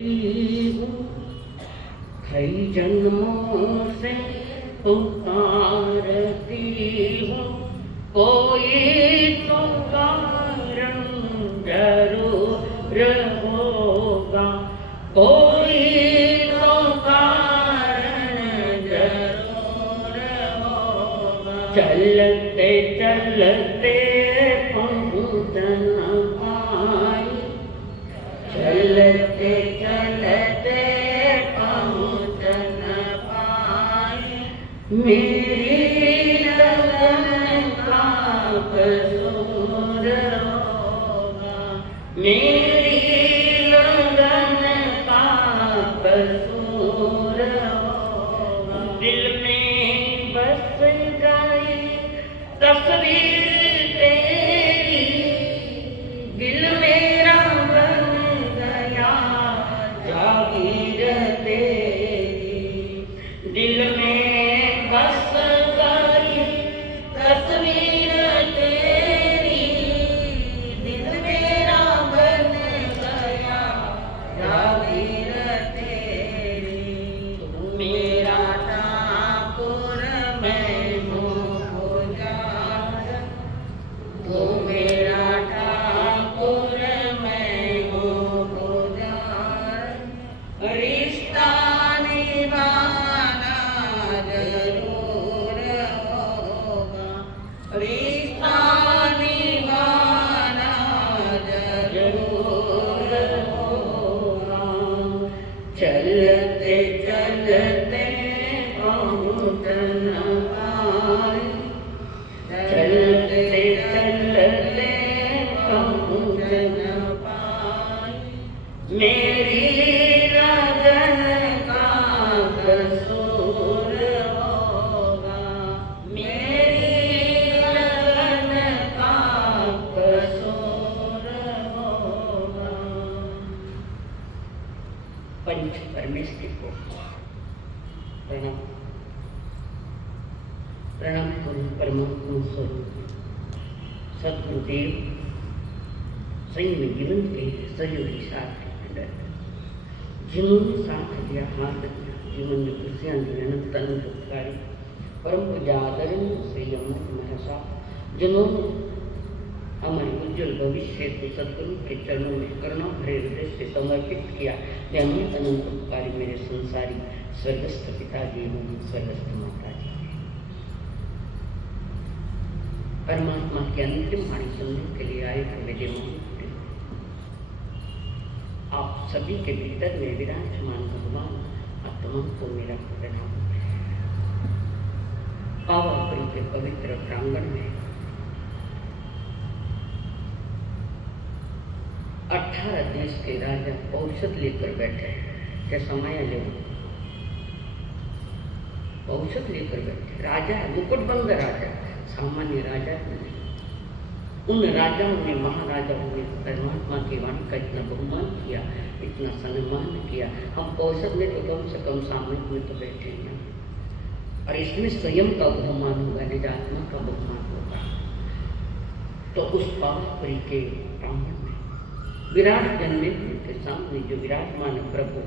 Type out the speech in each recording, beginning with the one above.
कई जन्मों से पुकारती हूँ, कोई तो कारण जरूर होगा, कोई तो कारण जरूर होगा। चलते चलते पहुँच न पाई, चलते चलते पहुँच न पाई, मेरी लगन का कसूर होगा, मेरी लगन का कसूर होगा। दिल में बस गई तस्वीर तेरी, दिल मेरा बन गया जागीर तेरी, दिल में बस गई तस्वीर तेरी, दिल मेरा बन गया जागीर तेरी। तू मेरा ठाकुर मैं हूँ पुजार, तू मेरा ठाकुर मैं हूँ पुजार, रिश्ता निभाना जरूर होगा, रिश्ता निभाना जरूर होगा। चलते चलते पहुँच न पाई, चलते चलते पहुँच न पाई, मेरी लगन का कसूर होगा, मेरी लगन का कसूर होगा। पंच परमेश्वर को प्रणाम प्रणाम करूं। परमात्मा स्वरूप सदगुरुदेव संयम जीवन के सहयोगी साथी मंडल, जिन्होंने साथ दिया, हाथ दिया, जीवन में खुशियाँ दी, अनंत अनंत उपकारी परम पूजा आदरणीय श्री अमृत महसा, जिन्होंने हमारे उज्जवल भविष्य को सदगुरु के चरणों में करुणा भरे हृदय से समर्पित किया। वे अमृत अनंत उपकारी मेरे संसारी स्वर्गस्थ पिताजी एवं स्वर्गस्थ माता जी, परमात्मा की अंतिम वाणी सुनने के लिए आए थे मेरे मन। आप सभी के भीतर में विराजमान भगवान आत्मा को मेरा प्रणाम। पावापुरी के पवित्र प्रांगण में 18 देश के राजा औषध लेकर बैठे हैं। क्या समय ले औषध लेकर बैठे राजा, मुकुटबंद राजा, सामान्य राजा नहीं। उन राजाओं ने, महाराजाओं ने परमात्मा की वाणी का इतना बहुमान किया, इतना सम्मान किया। हम औषध में तो कम से कम सामने में तो बैठे हैं, और इसमें स्वयं का बहुमान होगा, निजात्मा का बहुमान होगा। तो उस पावापुरी के प्रांगण में विराट जन्मे के सामने जो विराजमान प्रभु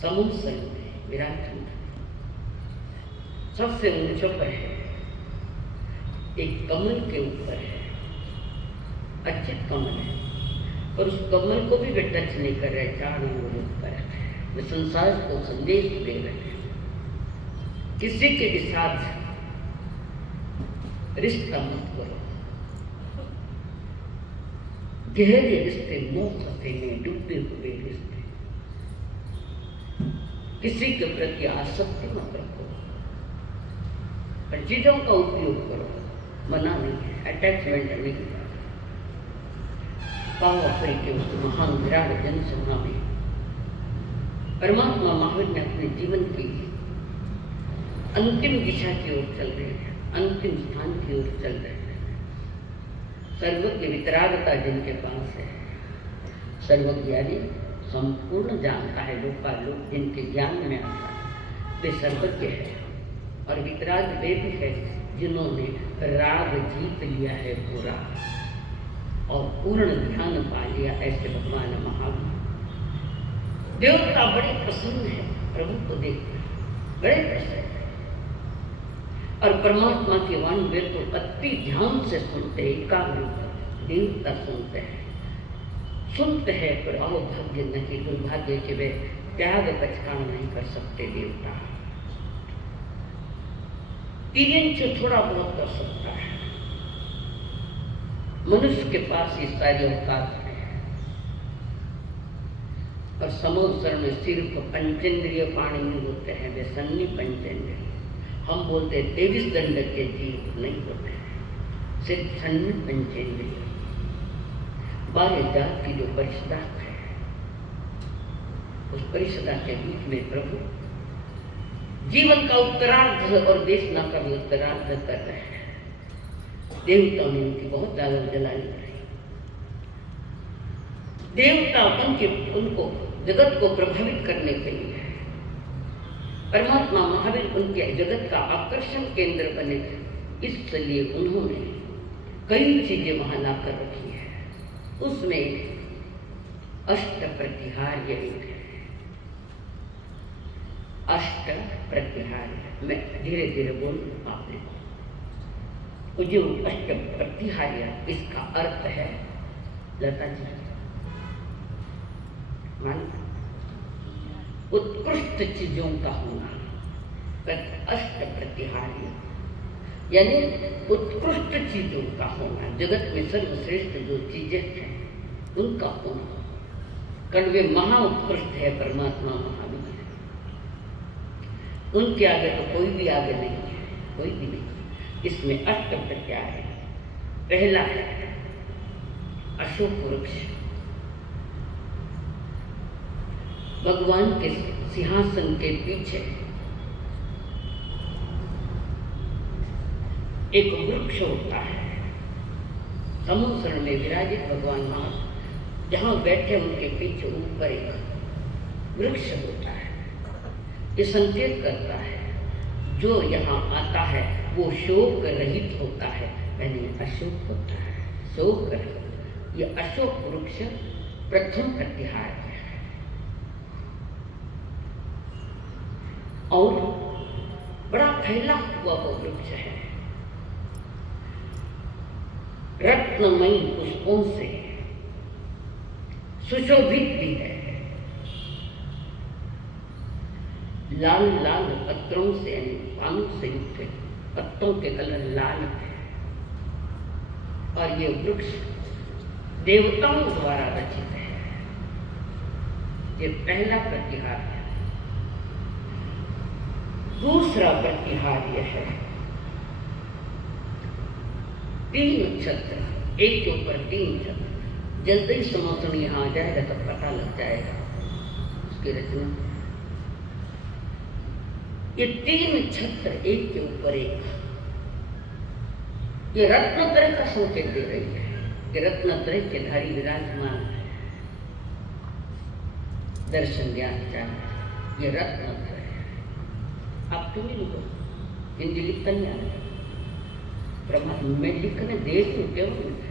समुद्र में विराजमान सबसे ऊंचा पर है, एक कमल के ऊपर है, अच्छे कमल है, पर उस कमल को भी वे टच नहीं कर रहे, 4 अंगुल ऊपर है। वे संसार को संदेश दे रहे हैं, किसी के भी साथ रिश्ता मत करो, गहरे रिश्ते, मोहब्बतें में डूबे हुए रिश्ते, किसी के प्रति आसक्ति मत रखो, पर चीजों का उपयोग करो, मना नहीं है, अटैचमेंट नहीं है। पावापुरी के उस महान विराट जनसभा में परमात्मा महावीर ने अपने जीवन की अंतिम दिशा की ओर चल रहे हैं, अंतिम स्थान की ओर चल रहे हैं। सर्वज्ञ वितरागता जिनके पास है, सर्वज्ञानी संपूर्ण जानता है, लोकालोक जिनके ज्ञान में आता है, वे सर्वज्ञ है। और वितराग वे भी है जिन्होंने राग जीत लिया है पूरा और पूर्ण ध्यान पा लिया, ऐसे भगवान महावीर। देवता बड़े प्रसन्न है प्रभु को देखकर, बड़े प्रसन्न है। और परमात्मा की वाणी बिल्कुल अति ध्यान से सुनते, एकाग्र देवता सुनते हैं पर अहोभाग्य नहीं, दुर्भाग्य के वे त्याग पछताना नहीं कर सकते। देवता 3 इंच थोड़ा बहुत कर सकता है, मनुष्य के पास ये सारी औकात है। और समोत्सर में सिर्फ पंचेंद्रिय पाणी होते हैं, वे सन्नी पंचेंद्रिय। हम बोलते 23 दंड के जीव नहीं होते हैं, सिर्फ सन्नी पंचेंद्रिय। 12 जात की जो परिषदा है, उस परिषदा के बीच में प्रभु जीवन का उत्तरार्ध और देशना का भी उत्तरार्ध कर रहे हैं। देवताओं ने उनकी बहुत दागल जलानी पड़ी। देवता उनको जगत को प्रभावित करने के लिए, परमात्मा महावीर उनके जगत का आकर्षण केंद्र बने, इसलिए उन्होंने कई चीजें वहां लाकर रखी है। उसमें अष्ट प्रतिहार्य एक है। अष्ट प्रतिहार्य, मैं धीरे धीरे बोलूं आपने। जो अष्ट प्रतिहार्य, इसका अर्थ है लता जी मान उत्कृष्ट चीजों का होना। अष्ट प्रतिहार्य यानी उत्कृष्ट चीजों का होना, जगत में सर्वश्रेष्ठ जो चीजें हैं उनका होना। कारण वे महा उत्कृष्ट है, परमात्मा महावीर है। उनके आगे तो कोई भी आगे नहीं है, कोई भी नहीं। इसमें अष्ट प्रत्याहार्य पहला है अशोक वृक्ष। भगवान के सिंहासन के पीछे एक वृक्ष होता है। समुद्र में विराजित भगवान वहां जहां बैठे उनके पीछे ऊपर एक वृक्ष होता है। ये संकेत करता है जो यहाँ आता है वो शोक रहित होता है, यानी अशोक होता है, शोक रहित। ये अशोक वृक्ष प्रथम प्रतिहार्य है। और बड़ा फैला हुआ वो वृक्ष है, रत्नमयी पुष्पों से सुशोभित भी है। लाल लाल पत्रों से, पानों से युक्त पत्तों के कलर लाल है। और ये वृक्ष देवताओं द्वारा रचित है। ये पहला प्रतिहार्य है। दूसरा प्रतिहार्य है 3 छत्र, एक के ऊपर 3 छत्र। जल्दी ही समोसन यहाँ आ जाएगा तब पता लग जाएगा उसकी रचना। ये 3 छत्र एक के ऊपर एक, ये रत्नत्रय का संकेत दे रही है कि रत्नत्रय के धारी विराजमान है। दर्शन ज्ञान चाहिए, ये रत्नत्रय है। आप क्यों नहीं लिखो? हिंदी लिखता नहीं आता। मैं लिखने दे रही हूँ, क्यों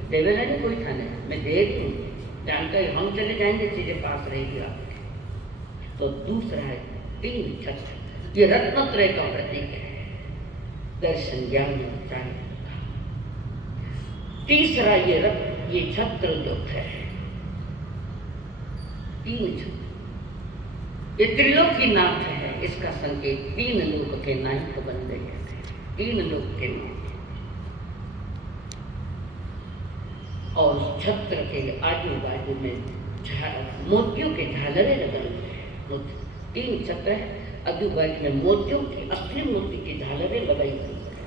देवेला नहीं कोई था नहीं, मैं दे रही हूँ। जानकर हम चले जाएंगे, चीजें पास रहेगी आपके। तो दूसरा है 3 छत्र, ये रत्नत्रय का प्रतीक है। दर्शन ज्ञान चाहिए। तीसरा ये छत्र जो है 3 छत्र, ये त्रिलोकीनाथ है। इसका संकेत 3 लोक के नायक बन गए थे, 3 लोक के नायक। और उस छत्र के आजू बाजू में मोतियों के झालरें लगाई हैं। 3 छत्र है, आजू बाजू में मोतियों की, असली मोती की झालरें लगाई हुई है।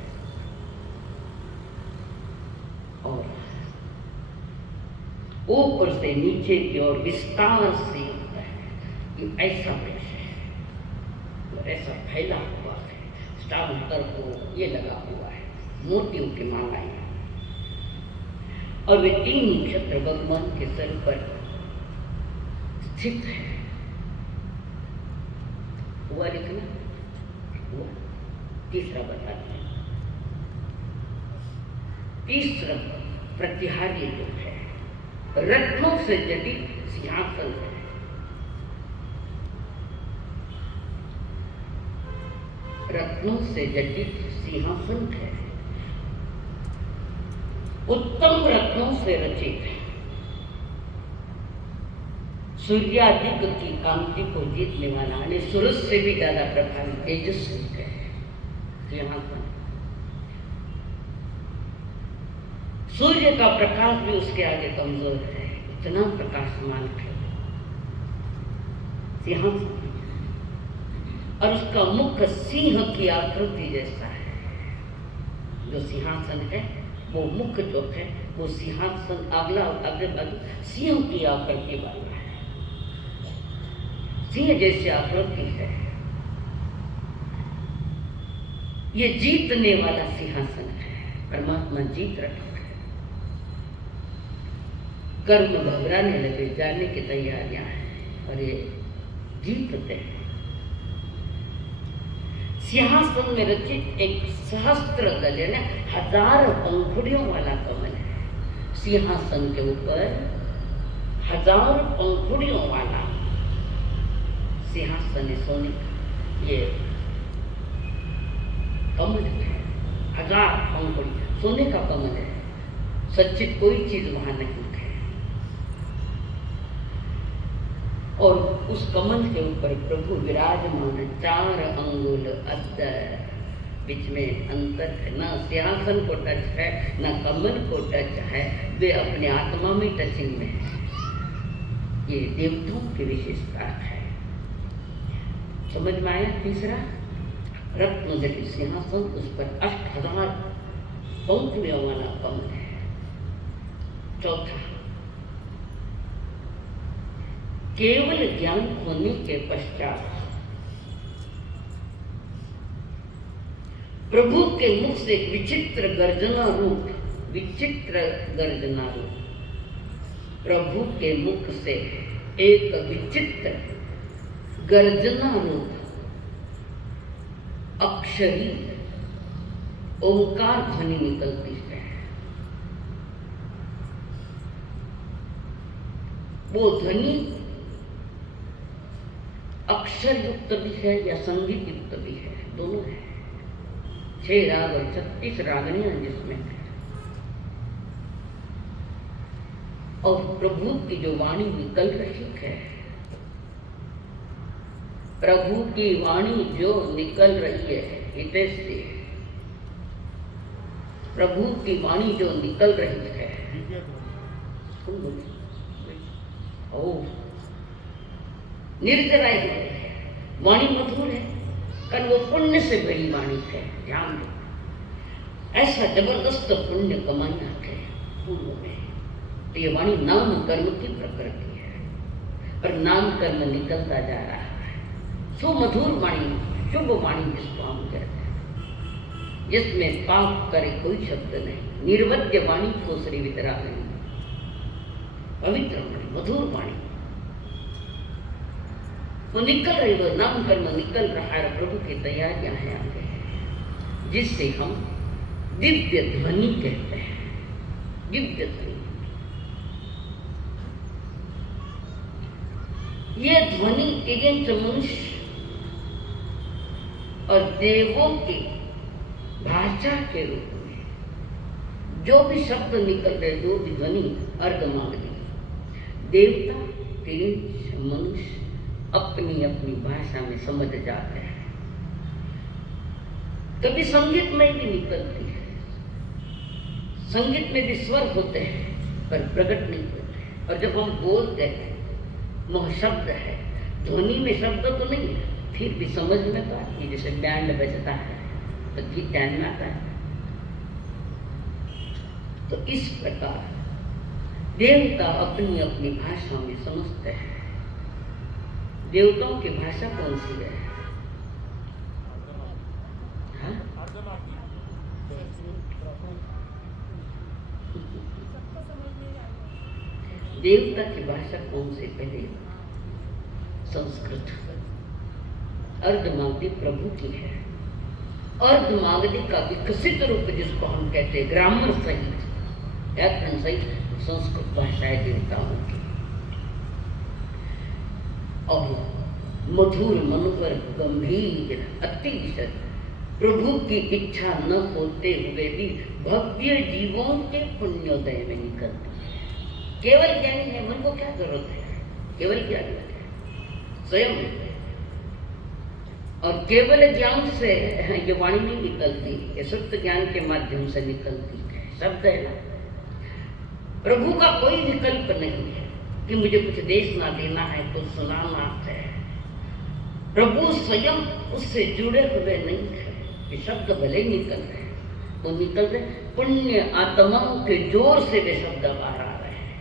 और ऊपर से नीचे की ओर विस्तार से ये ऐसा वृक्ष है, ऐसा फैला हुआ है। चारों तरफ को ये लगा हुआ है, मोतियों की मालाएं। और वे 3 नक्षत्र भगवान के सर पर स्थित है। हुआ लिखना, हुआ। तीसरा बताते हैं। तीसरा प्रतिहार्य जो है रत्नों से जटित सिंहासन है। रत्नों से जटित सिंहासन है, उत्तम रत्नों से रचित है, सूर्यादिक की कांति को जीतने वाला यानी सूरज से भी ज्यादा प्रभावी तेजस्वी है सिंहासन। सूर्य का प्रकाश भी उसके आगे कमजोर है, इतना प्रकाशमान है सिंहासन। और उसका मुख सिंह की आकृति जैसा है। जो सिंहासन है वो मुख जो है वो सिंहासन अगला आगे सिंह की आकृति वाला है, सिंह जैसी आकृति है। ये जीतने वाला सिंहासन है, परमात्मा जीत रखा है। कर्म घबराने लगे, जाने की तैयारियां हैं और ये जीतते हैं। सिंहासन में रचित एक सहस्त्र दल है ना, 1000 पंखुड़ियों वाला कमल है। सिंहासन के ऊपर 1000 पंखुड़ियों वाला सिंहासन है, सोने का ये कमल है। 1000 पंखुड़ी सोने का कमल है, सच्चित कोई चीज वहां नहीं है। और उस कमल के ऊपर प्रभु विराजमान, 4 अंगुल अद्दर, बीच में अंतर है, ना सिंहासन को टच है ना कमल को टच है, वे अपने आत्मा में टचिंग में है। ये देवताओं की विशेषता है। समझ में आया? तीसरा रत्न जटित सिंहासन, उस पर 8000 पंखुड़ियों वाला कमल है। चौथा केवल ज्ञान होने के पश्चात प्रभु के मुख से विचित्र गर्जना रूप प्रभु के मुख से एक विचित्र गर्जना रूप अक्षरी ओंकार ध्वनि निकलती है। वो ध्वनि अक्षर युक्त भी है या संगीत युक्त भी है, दोनों है। 6 राग और 36 रागनियां जिसमें है। और प्रभु की जो वाणी निकल रही है, प्रभु की वाणी जो निकल रही है, हितैषी प्रभु की वाणी जो निकल रही है, निर्जराई है, वाणी मधुर है, कारण वो पुण्य से भरी वाणी है। ध्यान दो, ऐसा जबरदस्त पुण्य कमाया है पूर्व में। तो ये वाणी नाम कर्म की प्रकृति है, पर नाम कर्म निकलता जा रहा है। सुमधुर वाणी, शुभ वाणी जिसको हम कहते हैं, जिसमें पाप करे कोई शब्द नहीं, निर्वद्य वाणी को श्री वितरा नहीं, पवित्र वाणी, मधुर वाणी वो निकल रही, वो नाम कर्म निकल रहा है। प्रभु की तैयारियां हैं आगे, जिससे हम दिव्य ध्वनि कहते हैं। दिव्य ध्वनि, ये ध्वनि अगेंस्ट मनुष्य और देवों की भाषा के रूप में जो भी शब्द निकल रहे, जो भी ध्वनि अर्धमागधी, देवता तेज मनुष्य अपनी अपनी भाषा में समझ जाते हैं। कभी संगीत में भी निकलती है, संगीत में भी स्वर होते हैं पर प्रकट नहीं होते। और जब हम बोलते हैं, वह शब्द है, ध्वनि में शब्द तो नहीं है, फिर भी समझ में तो आती है। जैसे बैंड बजता है तो गीत ध्यान में आता है। तो इस प्रकार देवता अपनी अपनी भाषा में समझते हैं। देवताओं की भाषा कौन सी है? देवता की भाषा कौन सी? पहले संस्कृत। अर्धमागधी प्रभु की है। अर्धमागधी का विकसित रूप जिसको हम कहते हैं, ग्रामर सहित, व्याकरण सहित संस्कृत भाषा है देवताओं की। और मधुर, मनोहर, गंभीर, अतिशय प्रभु की इच्छा न होते हुए भी भव्य जीवों के पुण्योदय में निकलती है। केवल ज्ञानी है, मन को क्या जरूरत है, केवल ज्ञानी है स्वयं। और केवल ज्ञान से ये वाणी नहीं निकलती, ये सत्य ज्ञान के माध्यम से निकलती है। शब्द है ना, प्रभु का कोई विकल्प नहीं है कि मुझे कुछ देश ना देना है तो सुनाना है। प्रभु स्वयं उससे जुड़े हुए नहीं है कि शब्द भले निकल रहे, वो निकल रहे पुण्य आत्माओं के जोर से वे शब्द बाहर आ रहे हैं।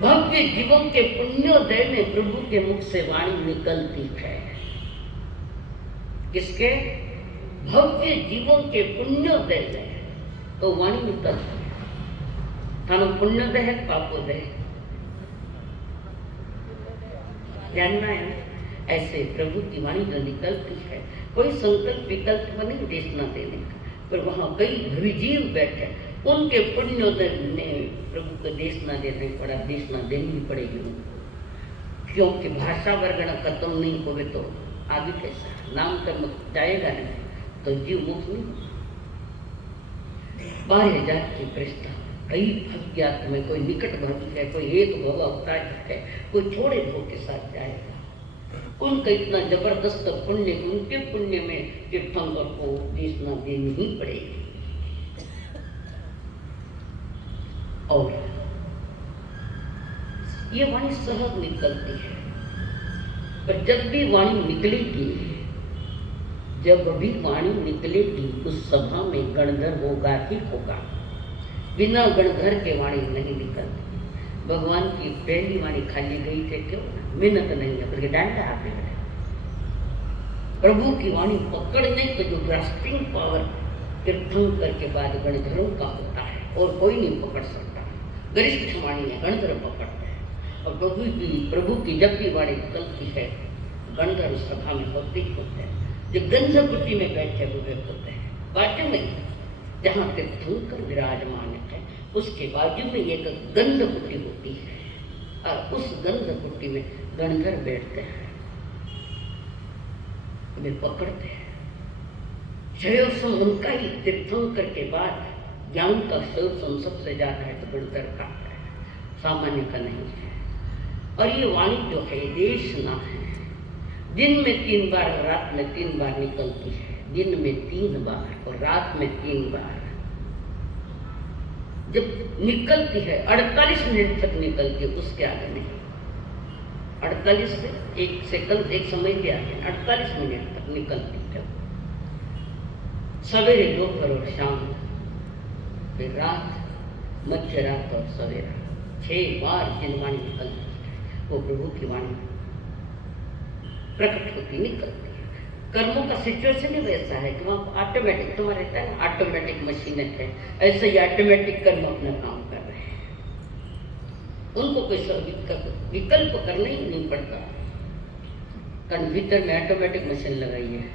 भव्य जीवों के पुण्योदय में प्रभु के मुख से वाणी निकलती है। किसके? भव्य जीवों के पुण्योदय में तो वाणी निकलती है। थानो पुण्योदय है, पापोदय जानना है। ऐसे प्रभु की वाणी जो निकलती है, कोई संकल्प विकल्प नहीं देश न देने का, पर वहां कई भविजीव बैठे, उनके पुण्योदय में प्रभु को देश न देने पड़ा, देश न देनी पड़ेगी उनको, क्योंकि भाषा वर्गण खत्म नहीं होवे तो आगे कैसा नाम कर्म जाएगा नहीं तो जीव मुक्त नहीं। 12,000 की प्रस्ताव, कई भव्यात्म में कोई निकट भव्य है, कोई एक भव अवतार है, कोई थोड़े भव के साथ जाएगा। उनका इतना जबरदस्त पुण्य, उनके पुण्य में तीर्थंकर को देशना देनी ही पड़ेगी। और ये वाणी सहज निकलती है, पर जब भी वाणी निकलेगी, जब भी वाणी निकलेगी उस सभा में गणधर होगा ही होगा, बिना गणधर के वाणी नहीं निकलती। भगवान की पहली वाणी खाली गई थे, क्यों? मिन्नत नहीं है, बल्कि डांडा आते हैं। प्रभु की वाणी पकड़ने का जो ग्रास्पिंग पावर तीर्थंकर के बाद गणधरों का होता है, और कोई नहीं पकड़ सकता। गरिष्ठ वाणी है, गणधर पकड़ते हैं। और प्रभु की जब भी वाणी निकलती है, गणधर उस सभा में होते ही होते हैं, जो गंध कुटी में बैठे हुए होते हैं। बाजू में जहाँ तीर्थंकर विराजमान है, उसके बाजू में एक गंध कुटी होती है, और उस गंध कुटी में गणधर बैठते हैं, वे पकड़ते हैं। शयोसम उनका ही, तीर्थंकर के बाद ज्ञान का शयोसम सबसे ज्यादा है तो गणधर का है, सामान्य का नहीं है। और ये वाणी जो है देश ना है, दिन में 3 बार और रात में 3 बार निकलती है। दिन में 3 बार और रात में 3 बार। जब निकलती है 48 मिनट तक निकलती है, उसके आगे नहीं। 48 से 1 सेकंड, 1 समय के आगे 48 मिनट तक निकलती है। सवेरे, दोपहर और शाम, फिर रात, मध्य रात और सवेरा, 6 बार जिन वाणी निकलती है वो प्रभु की वाणी प्रकट होती निकलती है। कर्मों का सिचुएशन ही वैसा है कि वहाँ ऑटोमेटिक, तुम्हारे रहता है ना ऑटोमेटिक मशीन है, ऐसे ही ऑटोमेटिक कर्म अपना काम कर रहे हैं। उनको कोई विकल्प करना ही नहीं पड़ता, कारण भीतर में ऑटोमेटिक मशीन लगाई है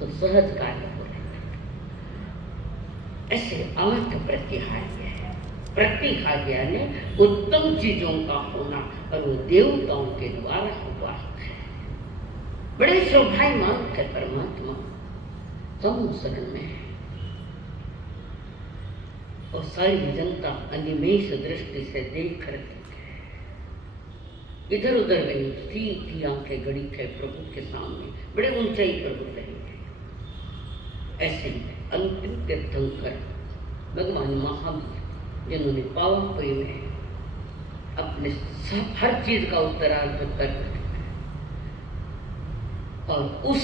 तो सहज कार्य हो रहा है। ऐसे अर्थ प्रतिहार्य है। प्रतिहार्य यानी उत्तम चीजों का होना, और वो देवताओं के द्वारा हुआ है। बड़े सौभाग्यमान है परमात्मा, कम शरण में है, और सारी जनता अनिमेष दृष्टि से देख रही है। इधर उधर गई, सीधी आंखें गड़ी थे प्रभु के सामने, बड़े ऊंचाई पर हो रही है। ऐसे ही अंतिम तीर्थंकर भगवान महावीर, जिन्होंने पावनपुरी में अपने हर चीज का उत्तरार्थ कर, और उस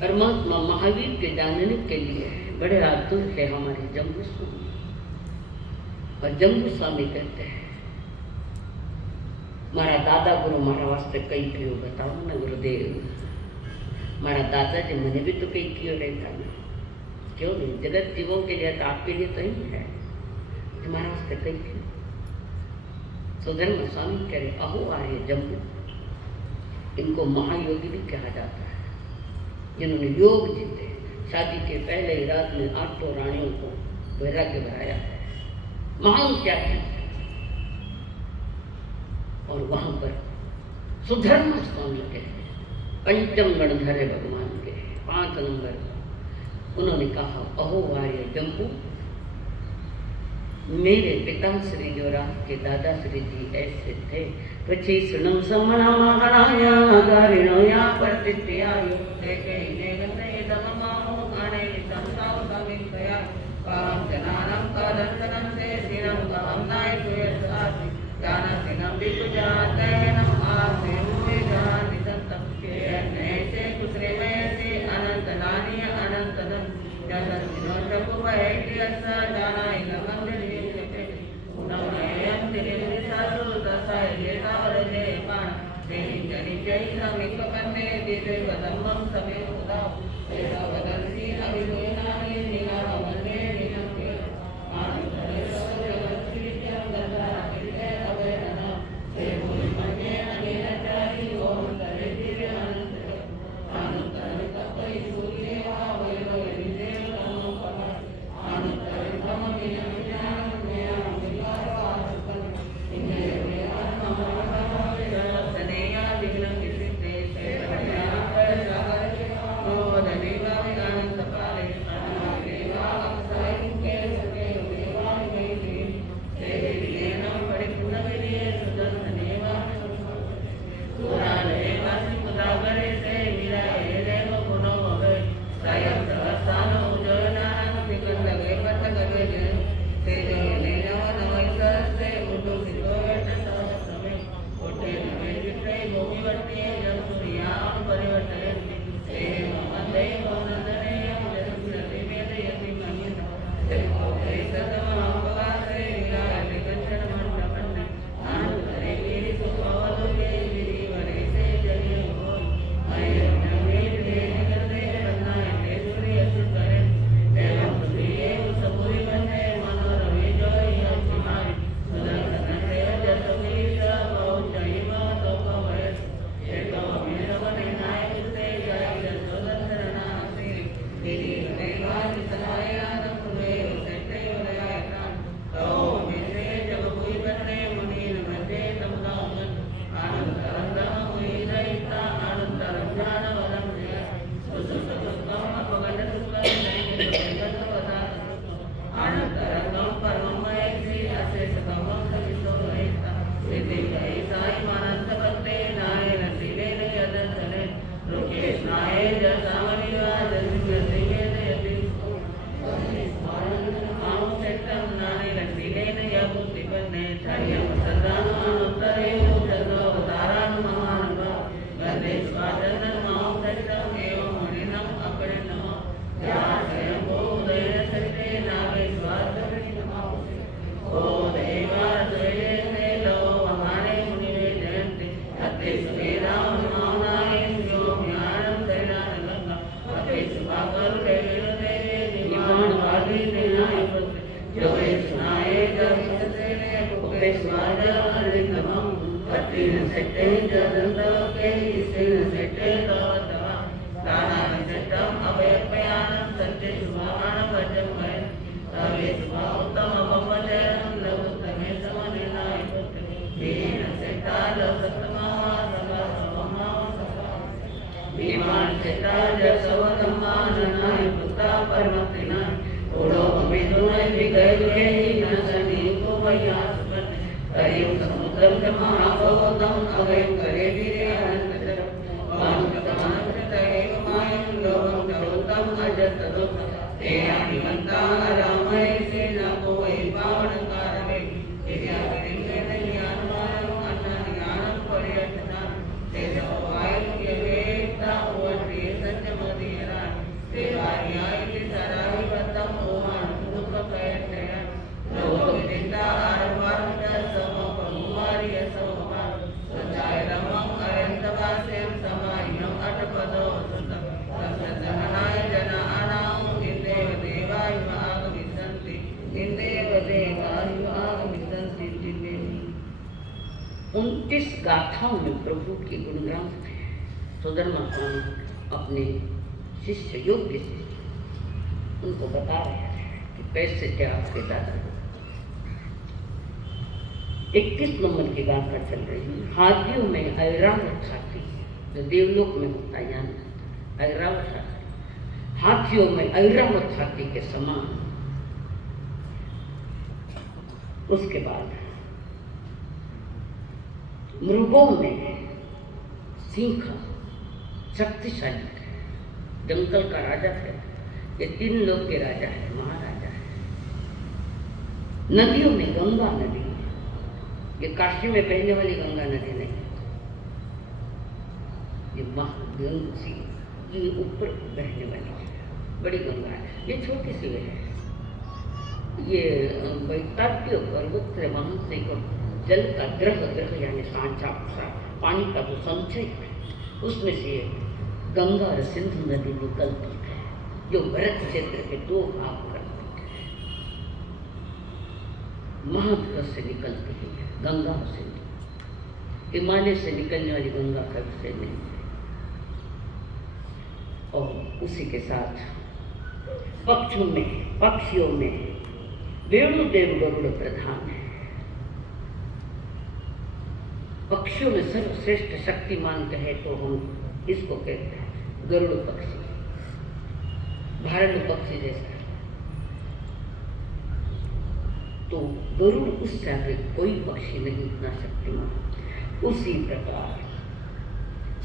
परमात्मा महावीर के जानने के लिए बड़े आतुर है हमारे जम्बू स्वामी। और जम्बू स्वामी कहते हैं, मारा दादा गुरु मारा वास्ते कई क्यों बताओ ना गुरुदेव, मारा दादा जी मैंने भी तो कई क्यों रहता ना, क्यों नहीं? जगत जीवों के लिए तो आपके लिए तो ही है, हमारा वास्ते कई क्यों। सुधर्म स्वामी कह रहे, अहो आए जम्बू, इनको महायोगी भी कहा जाता है, जिन्होंने योग जीते। शादी के पहले ही रात में 8 रानियों को वैराग्य भराया है, महान त्यागी। और वहां पर सुधर्म स्वामी कहते, पंचम गणधर है भगवान के 5 नंबर। उन्होंने कहा, अहो वार्य जम्बू, मेरे पिता श्री जो राम के दादा श्री जी ऐसे थे। पछी सुनम समना महाराया गारिणो या प्रतित्यायो देखे ने गंदे दममाओ गाने संसाव समितया काम जनानम का दर्शनम से सिरम कामनाय सुयसाति ज्ञान सिनम विपुजाते नम आसे हुए ज्ञान निसंतम के नैसे दूसरे में से अनंत नानी अनंत दम जन सिनो जप वैद्य सा जाना इन मंदिर नमयं तिरिनि सासु दसाय जेतावर जय पाण तेनि जनि जय समिक कन्ने दिवे वदम्मं समे उदा तेरा वदन्ति अभिगोनानि निगा वन्ने निगंते आनंदरे सजगति जगदा विदे अवेदना ते मुनि मन्ये अनिरचारि ओम तरे दिव्य अनंत आनंदरे तपै सूर्ये वा वैरो विदे नमो परा आनंदरे तम विजय गाथाओं में प्रभु की गुणगान सुधर्मा स्वामी अपने शिष्य योग्य शिष्य उनको बता रहे हैं कि कैसे थे आपके दादा। 21 नंबर की गाथा चल रही है। हाथियों में ऐरान रखा थी जो देवलोक में होता है, यहाँ ऐरावत हाथी, हाथियों में ऐरावत हाथी के समान। उसके बाद मृगों में सिंह शक्तिशाली, जंगल का राजा है। ये 3 लोक के राजा है, महाराजा है। नदियों में गंगा नदी, ये काशी में बहने वाली गंगा नदी नहीं, ये ऊपर बहने वाली बड़ी गंगा है। ये छोटी सी है, ये वैताप्य पर्वत से वहां से जल का द्रह यानी सांचा पानी का जो संचय है, उसमें से गंगा और सिंधु नदी निकलती है, जो भरत क्षेत्र के 2 भाग करती है। महाद्वार से निकलती है गंगा और सिंधु, हिमालय से निकलने वाली गंगा कभी से नहीं है। और उसी के साथ पक्षियों में वेणुदेव गरुड़ प्रधान है। पक्षियों में सर्वश्रेष्ठ शक्तिमान कहे तो हम इसको कहते हैं गरुड़ पक्षी, भारत पक्षी जैसा। तो गरुड़ उससे आगे कोई पक्षी नहीं इतना शक्तिमान। उसी प्रकार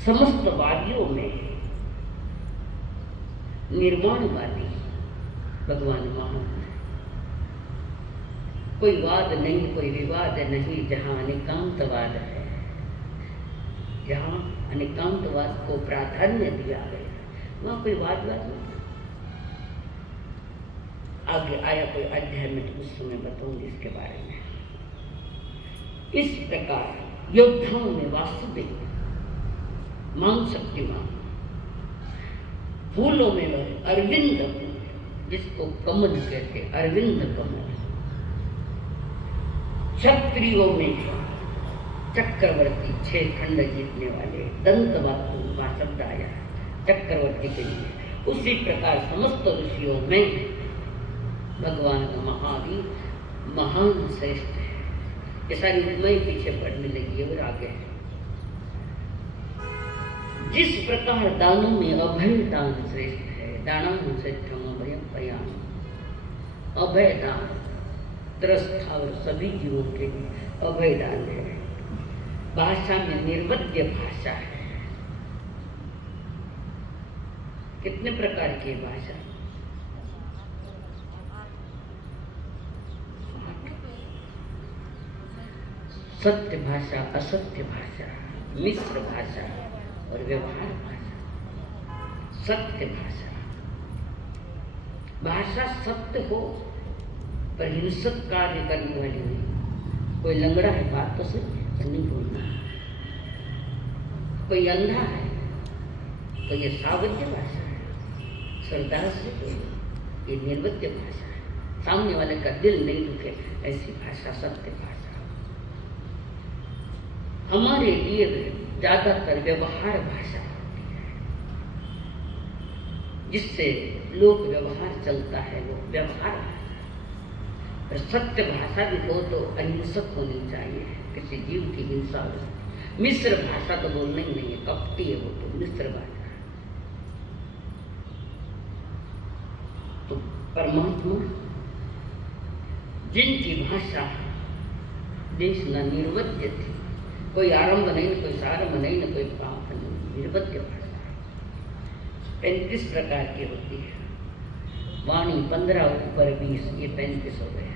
समस्त वादियों में निर्वाणवादी भगवान महान है। कोई वाद नहीं, कोई विवाद नहीं, जहाँ अनेकांतवाद है, जहाँ अनेकांतवाद को प्राधान्य दिया गया, वहाँ कोई वाद नहीं। आगे आया कोई अध्याय में तो उस समय बताऊंगी इसके बारे में। इस प्रकार योद्धाओं में वासुदेव, मान शक्तिमान, फूलों में वह अरविंद, जिसको कमल कहते, अरविंद कमल। क्षत्रियों में चक्रवर्ती, 6 खंड जीतने वाले, दंतवासु का शब्द आया चक्रवर्ती के लिए। उसी प्रकार समस्त ऋषियों में भगवान का महावीर महान श्रेष्ठ है। ये सारी उपमाएं पीछे पढ़ने लगी है और आगे है। जिस प्रकार दानों में अभय दान श्रेष्ठ है, दानम श्रेष्ठम अभय पयाम, अभय दान त्रस्त और सभी जीवों के लिए अभय दान है। भाषा में निर्वद्य भाषा है। कितने प्रकार की भाषा? सत्य भाषा, असत्य भाषा, मिश्र भाषा और व्यवहार भाषा। सत्य भाषा, भाषा सत्य हो पर हिंसक कार्य करने वाली नहीं। कोई लंगड़ा है, बात तो सही नहीं बोलना। कोई अंधा है तो ये सावध्य भाषा है, श्रद्धा से बोलो, ये निर्वद्य भाषा है। सामने वाले का दिल नहीं दुखे, ऐसी भाषा सत्य भाषा। हमारे लिए ज्यादातर व्यवहार भाषा होती है, जिससे लोक व्यवहार चलता है, वो व्यवहार भाषा। सत्य भाषा भी हो तो अहिंसक होनी चाहिए, किसी जीव की हिंसा हो। मिश्र भाषा तो बोलना ही नहीं है, कपटी है वो तो मिश्र भाषा। तो परमात्मा जिनकी भाषा देश न निर्वद्य थी, कोई आरंभ नहीं, न कोई सारंभ नहीं, न कोई पाप नहीं, निर्वद्य भाषा है। 35 प्रकार की होती है वाणी, 15 ऊपर 20, ये 35 हो गया।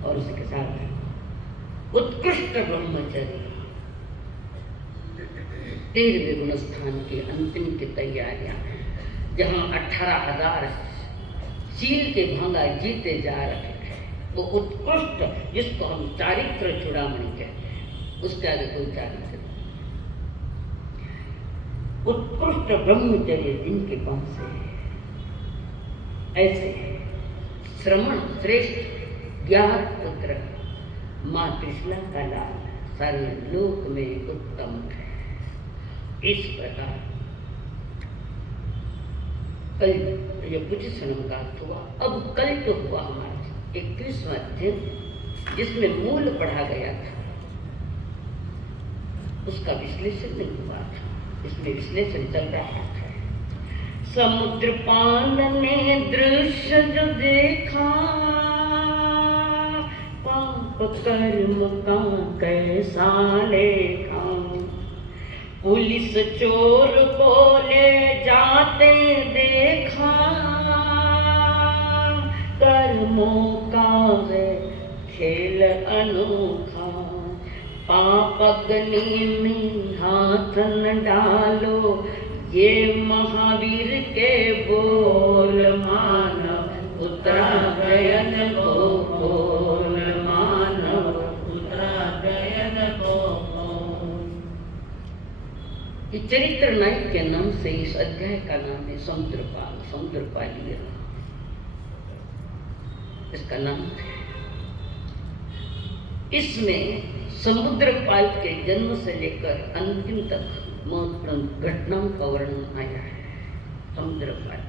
और उसके साथ उत्कृष्ट ब्रह्मचर्य, 13वें गुण स्थान की अंतिम की तैयारियां हैं, जहाँ 18,000 सील के भांगा जीते जा रहे हैं। वो उत्कृष्ट, जिसको हम चारित्र चूड़ामणि कहते हैं, उसके आगे कोई चारित्र नहीं। उत्कृष्ट ब्रह्मचर्य जिनके पास है, ऐसे श्रमण श्रेष्ठ ज्ञात पुत्र, माँ कृष्णा का लाल, सारे लोक में उत्तम है। इस प्रकार कल ये कुछ क्षणों का हुआ। अब कल तो हुआ हमारा 21वां अध्याय, जिसमें मूल पढ़ा गया था उसका विश्लेषण नहीं हुआ था, इसमें विश्लेषण चल रहा है। समुद्र पान ने दृश्य जो देखा, पाप कर्म का कैसा लेखा। पुलिस चोर को ले जाते देखा, कर्मों का है खेल अनोखा। पाप अग्नि में हाथ न डालो, ये महावीर के बोल मानव उत्तरायण को बोल, मानव उत्तरायण को बोल। ये चरित्र नायक के नाम से इस अध्याय का नाम है समुद्रपाल, समुद्रपाली इसका नाम है। इसमें समुद्रपाल के जन्म से लेकर अंतिम तक महत्वपूर्ण घटनाओं का वर्णन आया है। समुद्रपाल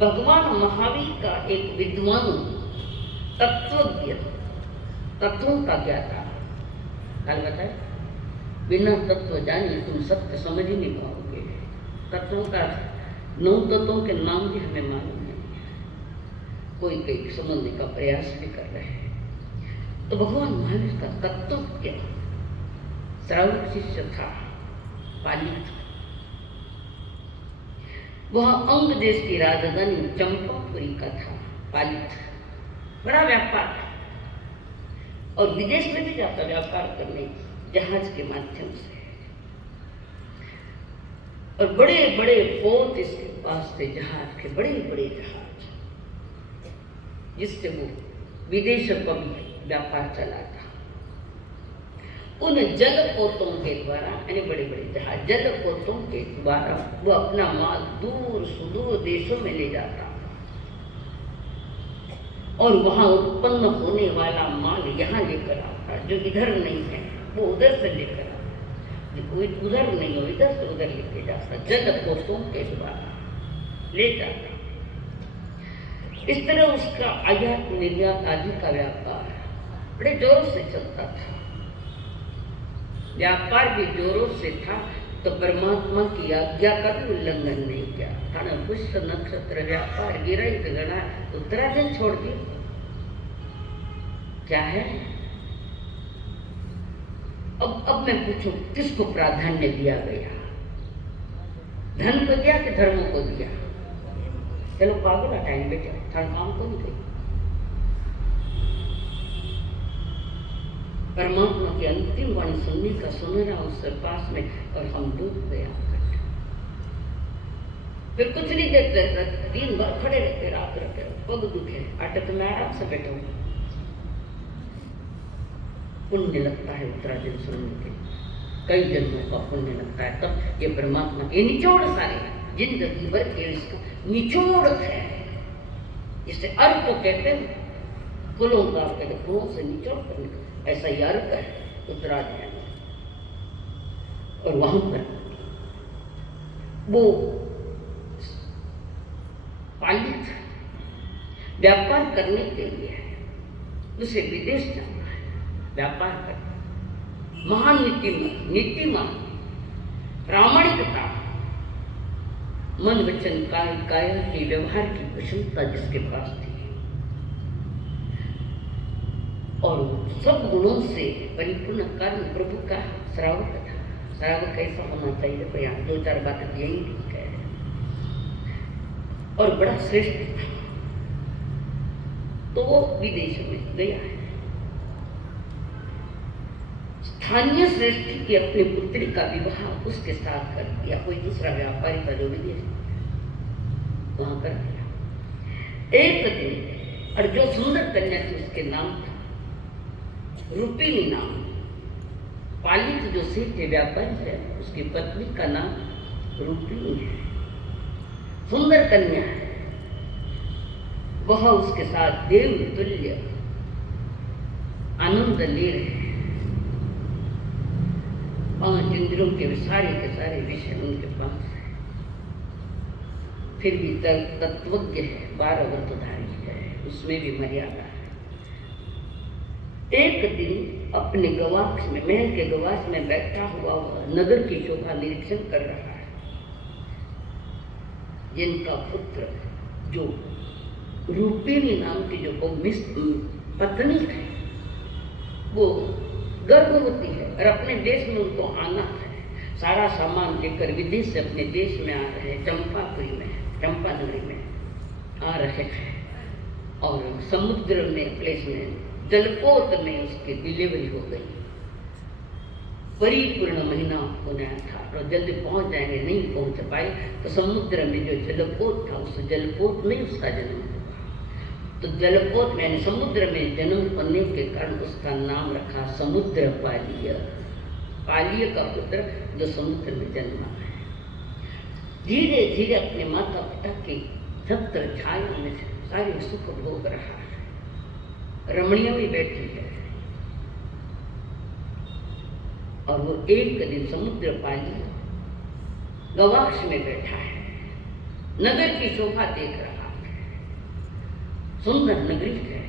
भगवान महावीर का एक विद्वान, तत्वज्ञ, तत्वों का ज्ञाता। कल बताए, बिना तत्व जाने तुम सत्य समझ ही नहीं पाओगे। तत्वों का 9 तत्वों के नाम भी हमें मालूम नहीं, कोई कई समझने का प्रयास भी कर रहे हैं। तो भगवान महावीर का तत्वज्ञ श्रावक शिष्य था पाली। वह अंग देश की राजधानी चंपापुरी का था पालित। बड़ा व्यापार था और विदेश में भी जाता व्यापार करने जहाज के माध्यम से। और बड़े बड़े पोत इसके पास थे, जहाज के बड़े बड़े जहाज, जिससे वो विदेशों पर भी व्यापार चला था। उन जल पोतों के द्वारा, यानी बड़े बड़े जहाज जल पोतों के द्वारा वो अपना माल दूर सुदूर देशों में ले जाता और वहां उत्पन्न होने वाला माल यहाँ लेकर आता। जो इधर नहीं है वो उधर से लेकर आता, कोई उधर नहीं हो इधर से उधर लेके जाता, जल पोतों के द्वारा ले जाता। इस तरह उसका आयात निर्यात आदि का व्यापार बड़े जोरों से चलता था। व्यापार भी जोरों से था, तो परमात्मा की आज्ञा का भी उल्लंघन नहीं किया था ना। पुष्य नक्षत्र व्यापार गिरहित गणा उत्तरायण छोड़ दी। क्या है? अब मैं पूछूं, किसको प्राधान्य दिया गया? धन को दिया कि धर्म को दिया? चलो पागल टाइम बेटे, थोड़ा काम को नहीं गई। परमात्मा की अंतिम वाणी सुनने का सुनहरा अवसर पास में, और हम डूब गया। फिर कुछ नहीं देते, दिन भर खड़े रहते, रात रहते, पग दुखे, आटे तो मैं आराम से बैठा हूँ। पुण्य लगता है उत्तरायण सुनने के, कई जन्मों का पुण्य लगता है। तब ये परमात्मा ये निचोड़ सारे जिंदगी भर के इसका निचोड़ है, जिसे अर्थ कहते हैं। फूलों का कहते, फूलों से निचोड़ करने, ऐसा ही अर्थ है उत्तरायण। और वहां पर वो पालित व्यापार करने के लिए उसे विदेश जाना है, व्यापार करना। महान नीतिमान, प्रामाणिकता, मन वचन काया के व्यवहार की कुशलता जिसके पास थी, और सब गुणों से परिपूर्ण कर्म प्रभु का श्रावक था। श्रावक कैसा होना चाहिए? देखो यहाँ 2-4 बातें यही ठीक है। और बड़ा श्रेष्ठ था, तो वो विदेश में गया है। स्थानीय श्रेष्ठी की अपनी पुत्री का विवाह उसके साथ कर दिया। कोई दूसरा व्यापारी का जो विदेश वहां कर दिया। एक दिन, और जो सुंदर कन्या थी उसके नाम था रूपिणी नाम। पालित जो सेठ व्यापारी है उसकी पत्नी का नाम रूपिणी है, सुंदर कन्या है। वह उसके साथ देव तुल्य आनंद ले रहे हैं। 5 इंद्रियों के सारे विषय उनके पास है। फिर भी तत्वज्ञ है, 12 व्रतधारी है, उसमें भी मर्यादा है। एक दिन अपने गवाक्ष में, महल के गवाक्ष में बैठा हुआ नगर की शोभा निरीक्षण कर रहा है। जिनका पुत्र जो रूपिणी नाम की जो पत्नी है वो गर्भवती है और अपने देश में उनको आना है। सारा सामान लेकर विदेश से अपने देश में आ रहे हैं, चंपापुरी में, चंपा नगरी में आ रहे हैं। और समुद्र में प्लेस में जलपोत में उसकी डिलीवरी हो गई। परिपूर्ण महीना होना था और जल्दी पहुंच जाएंगे, नहीं पहुंच पाए तो समुद्र में जो जलपोत था उस जलपोत में उसका जन्म हुआ। तो जलपोत में यानी समुद्र में जन्म होने के कारण उसका नाम रखा समुद्र पालीय। पालीय का पुत्र जो समुद्र में जन्मा है। धीरे धीरे अपने माता पिता की छत्र छाया में सारे सुख भोग रहा है। रमणिया भी बैठी है और वो एक दिन समुद्र पाली गवाक्ष में बैठा है, नगर की शोभा देख रहा है। सुंदर नगरी है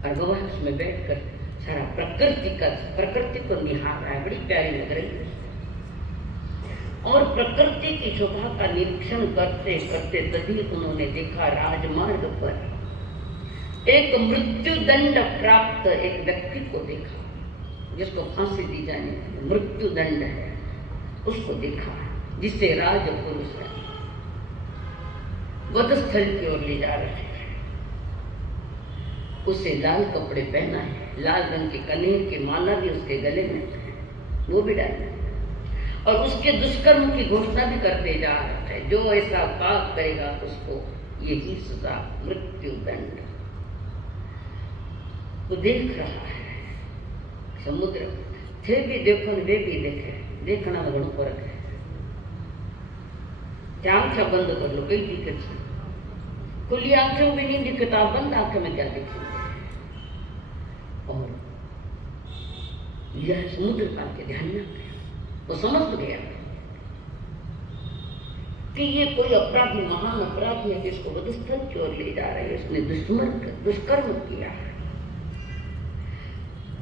और गवाक्ष में बैठकर सारा प्रकृति को निहार रहा है। बड़ी प्यारी लग रही है और प्रकृति की शोभा का निरीक्षण करते करते तभी उन्होंने देखा राजमार्ग पर एक मृत्यु दंड प्राप्त एक व्यक्ति को देखा, जिसको फांसी दी जाने की मृत्यु दंड है, उसको देखा, जिसे राजपुरुष है वधस्थल की ओर ले जा रहे हैं। उसे लाल कपड़े पहना है, लाल रंग की कनेर की माला भी उसके गले में है, वो भी डालना है और उसके दुष्कर्म की घोषणा भी करते जा रहा है। जो ऐसा पाप करेगा उसको यही सजा, मृत्यु दंड। वो देख रहा है समुद्र थे भी देखो वे भी देखे, देखना में घणो फर्क है। आंखें बंद कर लो, कई दिक्कत है, खुली आंखें में नहीं दिखता, बंद आंखें में क्या दिखेंगे। और यह समुद्र पाल के ध्यान में वो समझ गया कि ये कोई अपराधी, महान अपराधी है जिसको वधस्थल की ओर ले जा रहे हैं, उसने दुष्कर्म किया है।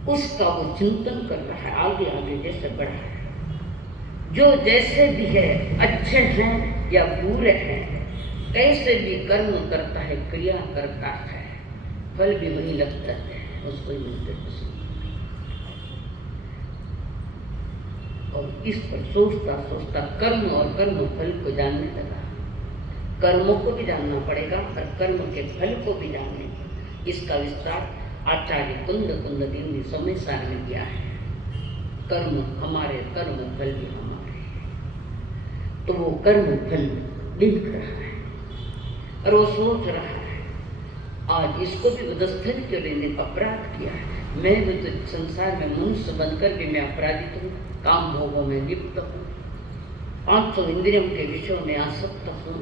उसका वो चिंतन कर रहा है, आगे आगे जैसे बढ़ा है। जो जैसे भी है, अच्छे हैं या बुरे हैं, कैसे भी कर्म करता है, क्रिया करता है, फल भी वही लगता है, उसको ही मिलते हैं। और इस पर सोचता सोचता कर्म और कर्म फल को जानने लगा। कर्मों को भी जानना पड़ेगा और कर्म के फल को भी जानने। इसका विस्तार आचार्य कुंद देव ने समय सार में किया है। कर्म हमारे, कर्म फल भी हमारे। तो वो कर्म फल देख रहा है और वो सोच रहा है आज इसको भी वधस्थल के लिए अपराध किया है। मैं भी तो संसार में मनुष्य बनकर भी मैं अपराधित हूँ, काम भोगों में लिप्त हूँ, 500 इंद्रियों के विषयों में आसक्त हूँ,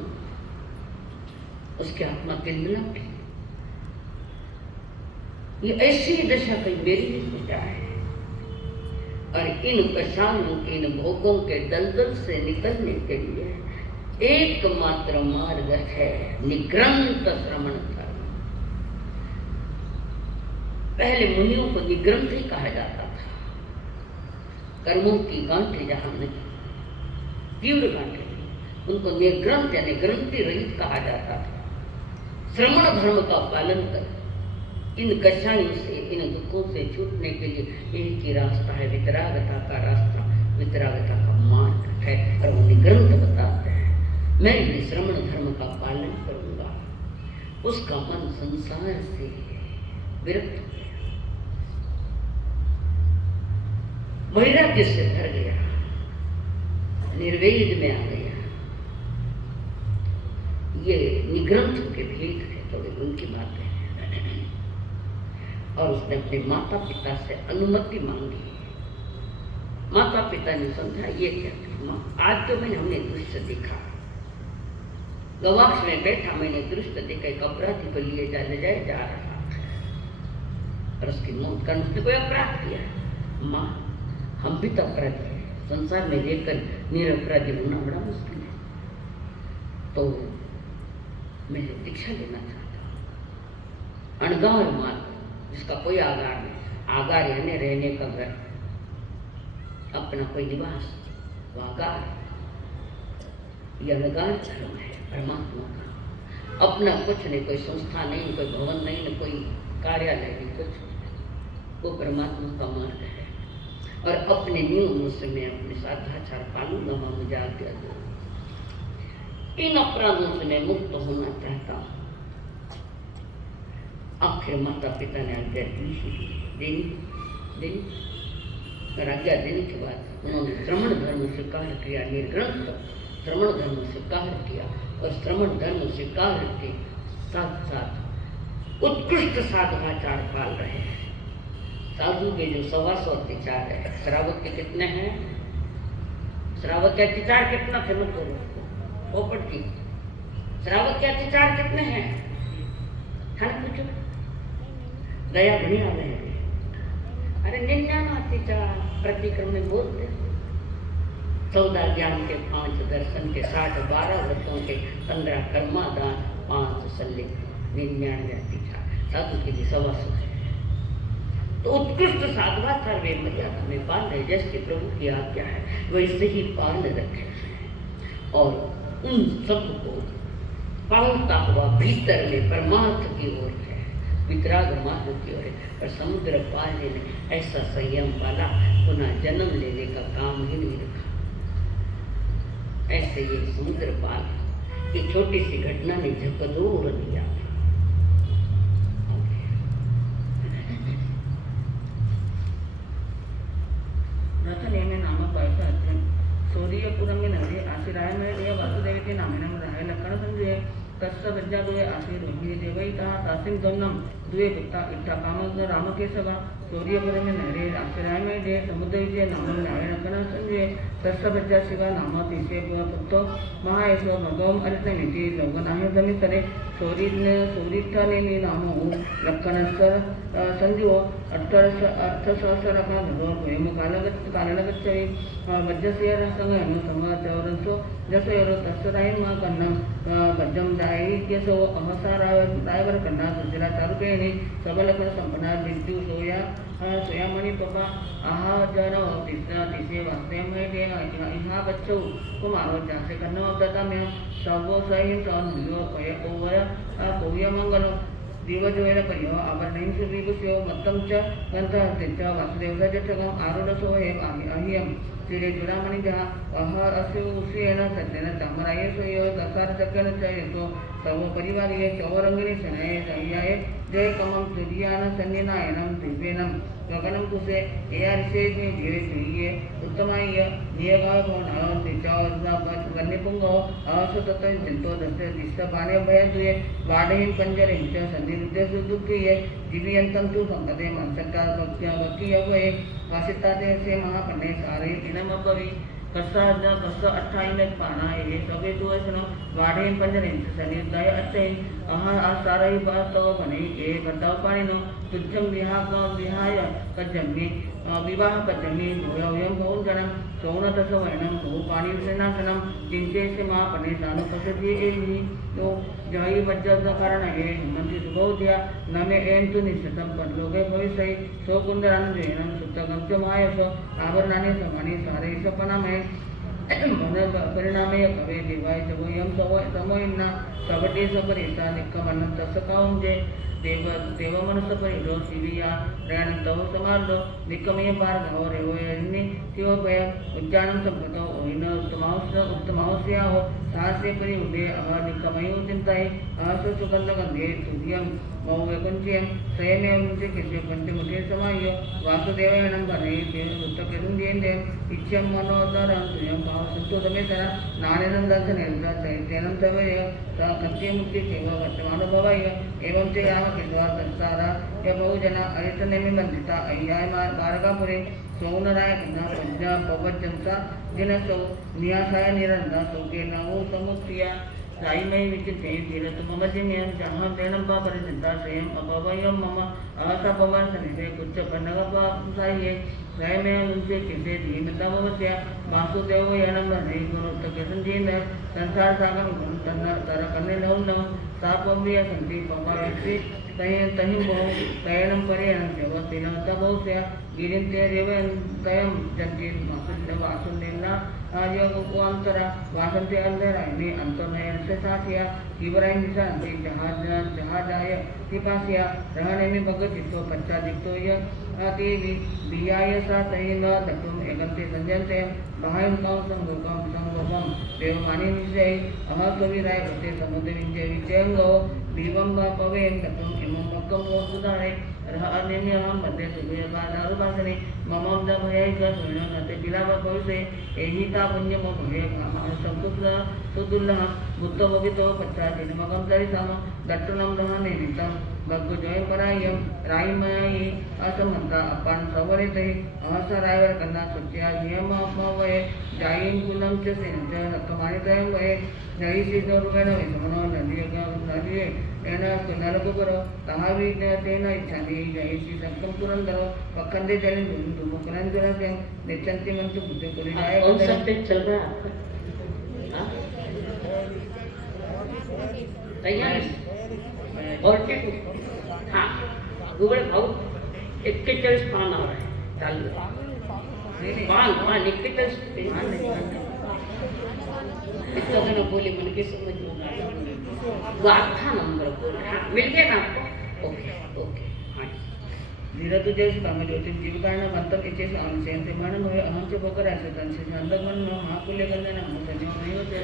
उसकी आत्मा किंदला की। ये ऐसी दशा कहीं मेरी भी हो जाए और इन कषायों के, इन भोगों के दलदल से निकलने के लिए एकमात्र मार्ग है निग्रंथ श्रवण कर्म। पहले मुनियों को निग्रंथ ही कहा जाता था, कर्मों की गांठें जहां नहीं, तीव्र गांठें, उनको निग्रंथ यानी ग्रंथि रहित कहा जाता था। श्रवण धर्म का पालन कर इन कषायों से, इन दुखों से छूटने के लिए एक ही रास्ता है, वितरागता का रास्ता, वितरागता का मार्ग है। और वो निग्रंथ बताते हैं मैं ये श्रवण धर्म का पालन करूंगा। उसका मन संसार से विरक्त हो गया, वैराग्य से भर गया, निर्वेद में आ गया। ये निग्रंथ के भेद है, थोड़ी उनकी बातें हैं। और उसने अपने माता पिता से अनुमति मांगी। माता पिता ने समझा ये क्या, आज तो हमने दृश्य देखा, गवाक्ष में बैठा मैंने दृश्य देखा, एक अपराधी को लिए जा रहा है और उसकी मौत का उसने कोई अपराध किया। माँ हम भी तो अपराधी है, संसार में रहकर निरपराधी होना बड़ा मुश्किल है, तो मैं दीक्षा लेना चाहता हूँ। अणगार मार्ग जिसका कोई आगार नहीं। आगार यानी रहने का घर, अपना कोई निवास, वागार यह अलगार धर्म है परमात्मा का। अपना कुछ नहीं, कोई संस्था नहीं, कोई भवन नहीं, न कोई कार्यालय नहीं, कुछ वो परमात्मा का मार्ग है। और अपने नियमों से मैं अपने साधाचार पालूंगा, मां मुझे आज्ञा दो। इन अपराधों से मैं मुक्त होना चाहता हूँ। आखिर माता पिता ने आज्ञा देनी और आज्ञा देने के बाद उन्होंने श्रमण धर्म स्वीकार किया, निर्ग्रंथ श्रमण धर्म स्वीकार किया। और श्रमण धर्म स्वीकार के साथ साथ उत्कृष्ट साधनाचार पाल रहे हैं। साधु के जो 125 अत्याचार है, श्रावक के कितने हैं? श्रावक के अत्याचार कितना थे? मत बोलो पोपट की। श्रावक के अत्याचार कितने हैं? है ना? पूछो। गया बढ़िया में अरे 99 अत्याचार प्रतिक्रम में बोलते। 14 ज्ञान के 5 दर्शन के 60 12 व्रतों के 15 कर्मादान 5 सल्ले 99 अत्याचार साधु के लिए 125 है। तो उत्कृष्ट साधवाचार वे मर्यादा में पाल रहे, जैसे प्रभु की आज्ञा है वैसे ही पाल रखे और उन सब को पालता हुआ भीतर में परमार्थ की ओर है, वितराग मार्ग की ओर है। पर समुद्र पाल ने ऐसा संयम पाला, पुनः जन्म लेने का काम ही नहीं रखा। ऐसे ये समुद्र पाल की छोटी सी घटना ने झकझोर दिया। सूर्यपुरम में नगरी आशिराय में वासुदेव के नामे रहे लक्षण संजय तस्स विद्या दुए आशीर रोहिणी देवैता तासिम गंगम दुए पुत्ता इट्ठा कामक राम केशवा सूर्यपुरम में नगरी आशिराय में दे समुद्र विजय नाम रहे लक्षण संजय तस्स विद्या शिवा नाम तिसे पुत्तो महायशो भगवम अरित नीति लोगनाहे जमितरे सूरिठने नामो लक्षणस्तर संजो अर्थसहस्रका धरो वयम कालगच्छति वज्रस्य रसंगयम समाचरसो जसयोरो तस्सरायम कन्नम वज्रम दायि केसो अहसारायवर कन्ना सुजरा चारुकेणि सबलकन संपन्ना विद्यु सोयामणि पपा आहा जनो तिसे वास्तेमय इहा बच्चो कुमारो जासे कन्नो दताम्य सर्वो सहिं सन्यो पय कोय मंगलो दिवजोयर पर्यो आभरणैः सुविभूष्यो मत्तं च गन्धहस्ते च वासुदेवस्य जठकम् आरूढसो हे अह्यं शिरे चूडामणिजः अह अस्योषेण सत्येन चामरायेषु यो दशार्चकेन च यतो सर्वपरिवारीये चौरङ्गिणी शनये सह्याय जय कमं तुर्यान सन्निनायनं दिव्येनं गगनं कुसे एयारिषे जीवे तुर्ये उत्तमाय नियगाभवनाय वन्यपुंगो असततं जन्तो दस्य दिशबाणे भयदुये वाढहिं पंजरिं च सन्निरुद्धेषु दुःखीये जीवयन्तं तु संकटे मनसक्का भक्तियवये वासिताते से महापन्ने सारे दिनमभवि कस्सा 28 पाना ये सबे दुवसनो वाढे पंजरें सनिदाय अच्छे अहा आसारई बातो बने ये बताओ पाणिनो तुझम विहाय कजम्मी विवाह कजम्मी भोयम भोन जनम सौनतस वैनम भो पाणी सेनासनम जिनके से मां पने सानो पसदी एही तो जय वज्र कारण है मंत्री सुबोध्या नमे एन तु निशतम परलोके भविष्य सो कुंदरान जैनम सुतगम च मायसो आभरणाने समाने सारे सपनामय मन परिणामे कवे देवाय जवयम समोयना सबटे सबरेता निकमन तसकाउं जे देव मनुष्य परिलो शिविया प्रयाण तव समार्लो निकमय पार भाव रेवयन्नि शिवपय उज्जानं संपतो ओइन उत्तमावस्य हो साहस्य परि उदे अह निकमयो चिंताय अहस सुगंध गंधे तुर्यम मौ वैकुंठ्यम स्वयमेव मुझे किसी पंचमुखे समायो वासुदेवयनं भरे देव उत्तकेन्दे इच्छम मनोदरं तुयं भाव संतोषमेतरा नानेनं दर्शनेन्द्र चैत्यनं तवय सा कत्य मुक्ति सेवा वर्तमानुभवाय एवं च याम किद्वा दस्तारा य बहुजना अरितनेमि बंधिता अय्याय मार्गापुरे सौनराय कन्ना प्रज्ञा पवज्जंसा जिनसो नियासाय निरंदा सौके नवो समुक्तिया साईमय विचिते धीरत मम जिम्यं जहाँ तेनं परिचिता स्वयं अपवयं मम असपवन सनिधे कुच्च पन्नगपा साये स्वयमेव उनसे किसे धीमता भवस्या वासुदेव यनं भरे गुरुत्तके संजीन संसार सागम गुण तर कन्ने नव सापम्रिय संति पमा व्यक्ति तहीं बहु तयणं पर्यन्तं वसिनता बहुस्या गिरिन्ते रेवं तयं जन्ति वासुदेवना आर्योपवंतरा वासंते अंधरायने अंतर्नयन से साथिया शिवराय निशांति जहाजाय तिपासिया रहने में भगत चित्तो पच्चा दिक्तो यह देवी बियाय सातहि न दत्तुम एकंते संजंते महायं संगोपम देवमानी निश्चय अहस्विराय भक्ते समुद्र विंचे विचयंगो विवं पवें दत्तुम इमं भक्कं सुधारे अन्य हम बंदे सुबह दारू बासने ममम द भय का सुनो नते बिलावा पविसे एहिता पुण्य म भय संकुल सुदुल्लह बुद्ध भवितो पच्चा दिन मगम तरी सम दट्टुनम दहने नितम भग्गु जय परायम रायमयी असमंता अपन सवरिते अहस रायवर कन्ना सुच्या नियम अपमवये जायिन कुलम च सेन च रक्तमानितयं वये जय श्री नरुगण विसमनो नदिये एना कुनालको करो तहावी तेना इच्छानि जय श्री संकम पुरंदरो पखंदे जलिन दुम कुनंदरा से निचंती मंत्र बुद्धि पुरी जाए कौन सा पेज चल रहा है आपका? तैयार और क्या? हाँ गूगल भाव 41 पान आ रहा है चालू पान 41 इसका मैंने बोली मन के समझ में गाथा नंबर बोल हाँ मिल गया ना आपको? ओके ओके हाँ धीरे तुझे कामे ज्योतिष जीविकाना बंतम इचे से मन होए अहम से पोकर ऐसे तन से संदक मन में महाकुल्य करने न हम संजो नहीं होते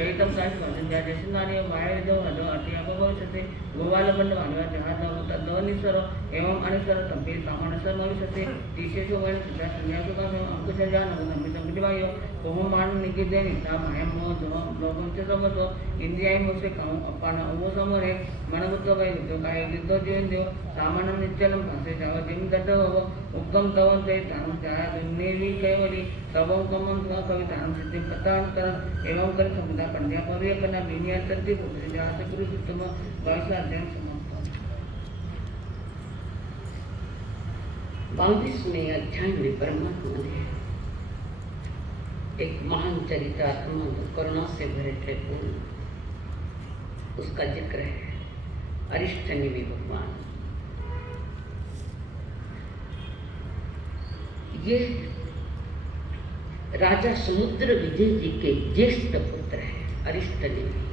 यही तम काश भजन जा जैसे नानी माया दो हदो अति भविष्यते गोवाल बंद मानवा जहाँ दो तदो निसरो एवं अनुसर तंपे सामानसर भविष्यते तीसरे सो वन सुधा संन्यासो का अंकुश जान नम्य संगतिवायो कोह मान निगिदे निता माया मो जो लोगों से समझो इंद्रियाई मोसे काम अपना वो समरे मनबुद्ध भाई जो काय दिद्दो जीवन देव सामान्य नित्यलम भाषे जावा जिम दड्ड हो उक्तम तवन से ताम जाया दुन्नेवी केवली तवं कमं स्व कवितां सिद्धि पतांतर एवं कर समुदा पंड्या पविय कना बिनिया तंति पुत्र जात गुरु सिद्धम भाषा अध्ययन समाप्त 22वें अध्याय में परमात्मा ने एक महान चरितात्मा जो करुणा से भरे थे पूर्ण उसका जिक्र है अरिष्टनेमि भगवान। ये राजा समुद्र विजय जी के ज्येष्ठ पुत्र है अरिष्टनेमि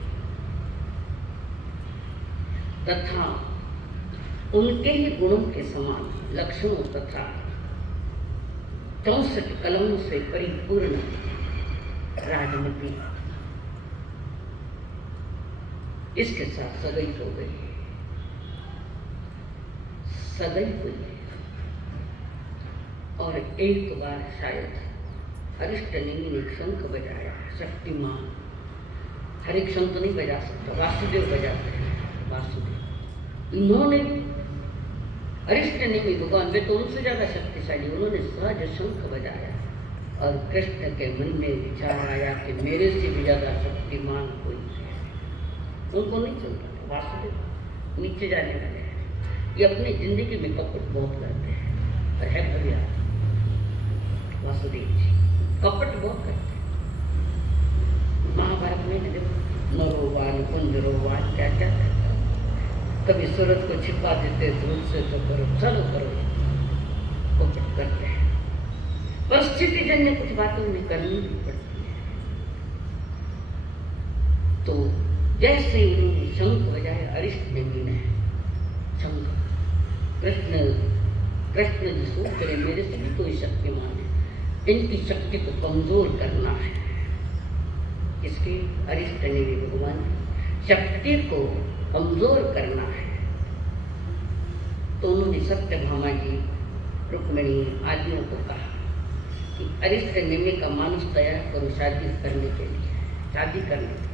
तथा उनके ही गुणों के समान लक्षणों तथा 64 कलमों से परिपूर्ण राजमती इसके साथ सगाई हो गई सगाई हुई और एक बार शायद अरिष्टनेमि ने शंख बजाया शक्तिमान हर एक शंख नहीं बजा सकता वासुदेव बजाते हैं वासुदेव इन्होंने अरिष्टनेमि भगवान वे तो उनसे ज्यादा शक्तिशाली उन्होंने सहज शंख बजाया और कृष्ण के मन में विचार आया कि मेरे से भी ज्यादा शक्तिमान कोई है उनको नहीं चलता था वासुदेव नीचे जाने वाले हैं ये अपनी जिंदगी में कपट बहुत करते हैं और है बढ़िया वासुदेव जी कपट बहुत करते हैं महाभारत में देखो नरोवान कुंजरोवान क्या क्या कभी सूरज को छिपा देते धूप से तो करो चलो करो कपट करते हैं परिस्थिति जन्य कुछ बातें उन्हें करनी भी पड़ती है तो जैसे उन्होंने शंख बजाया अरिष्टनेमि ने शंख कृष्ण जी सोच रहे मेरे से भी कोई शक्तिमान है इनकी शक्ति को कमजोर करना है इसकी अरिष्टनेमि भगवान शक्ति को कमजोर करना है तो उन्होंने सत्यभामा जी रुक्मिणी आदियों को कहा कि अरिष्टनेमि का मानुष तैयार करो शादी करने के लिए शादी करने के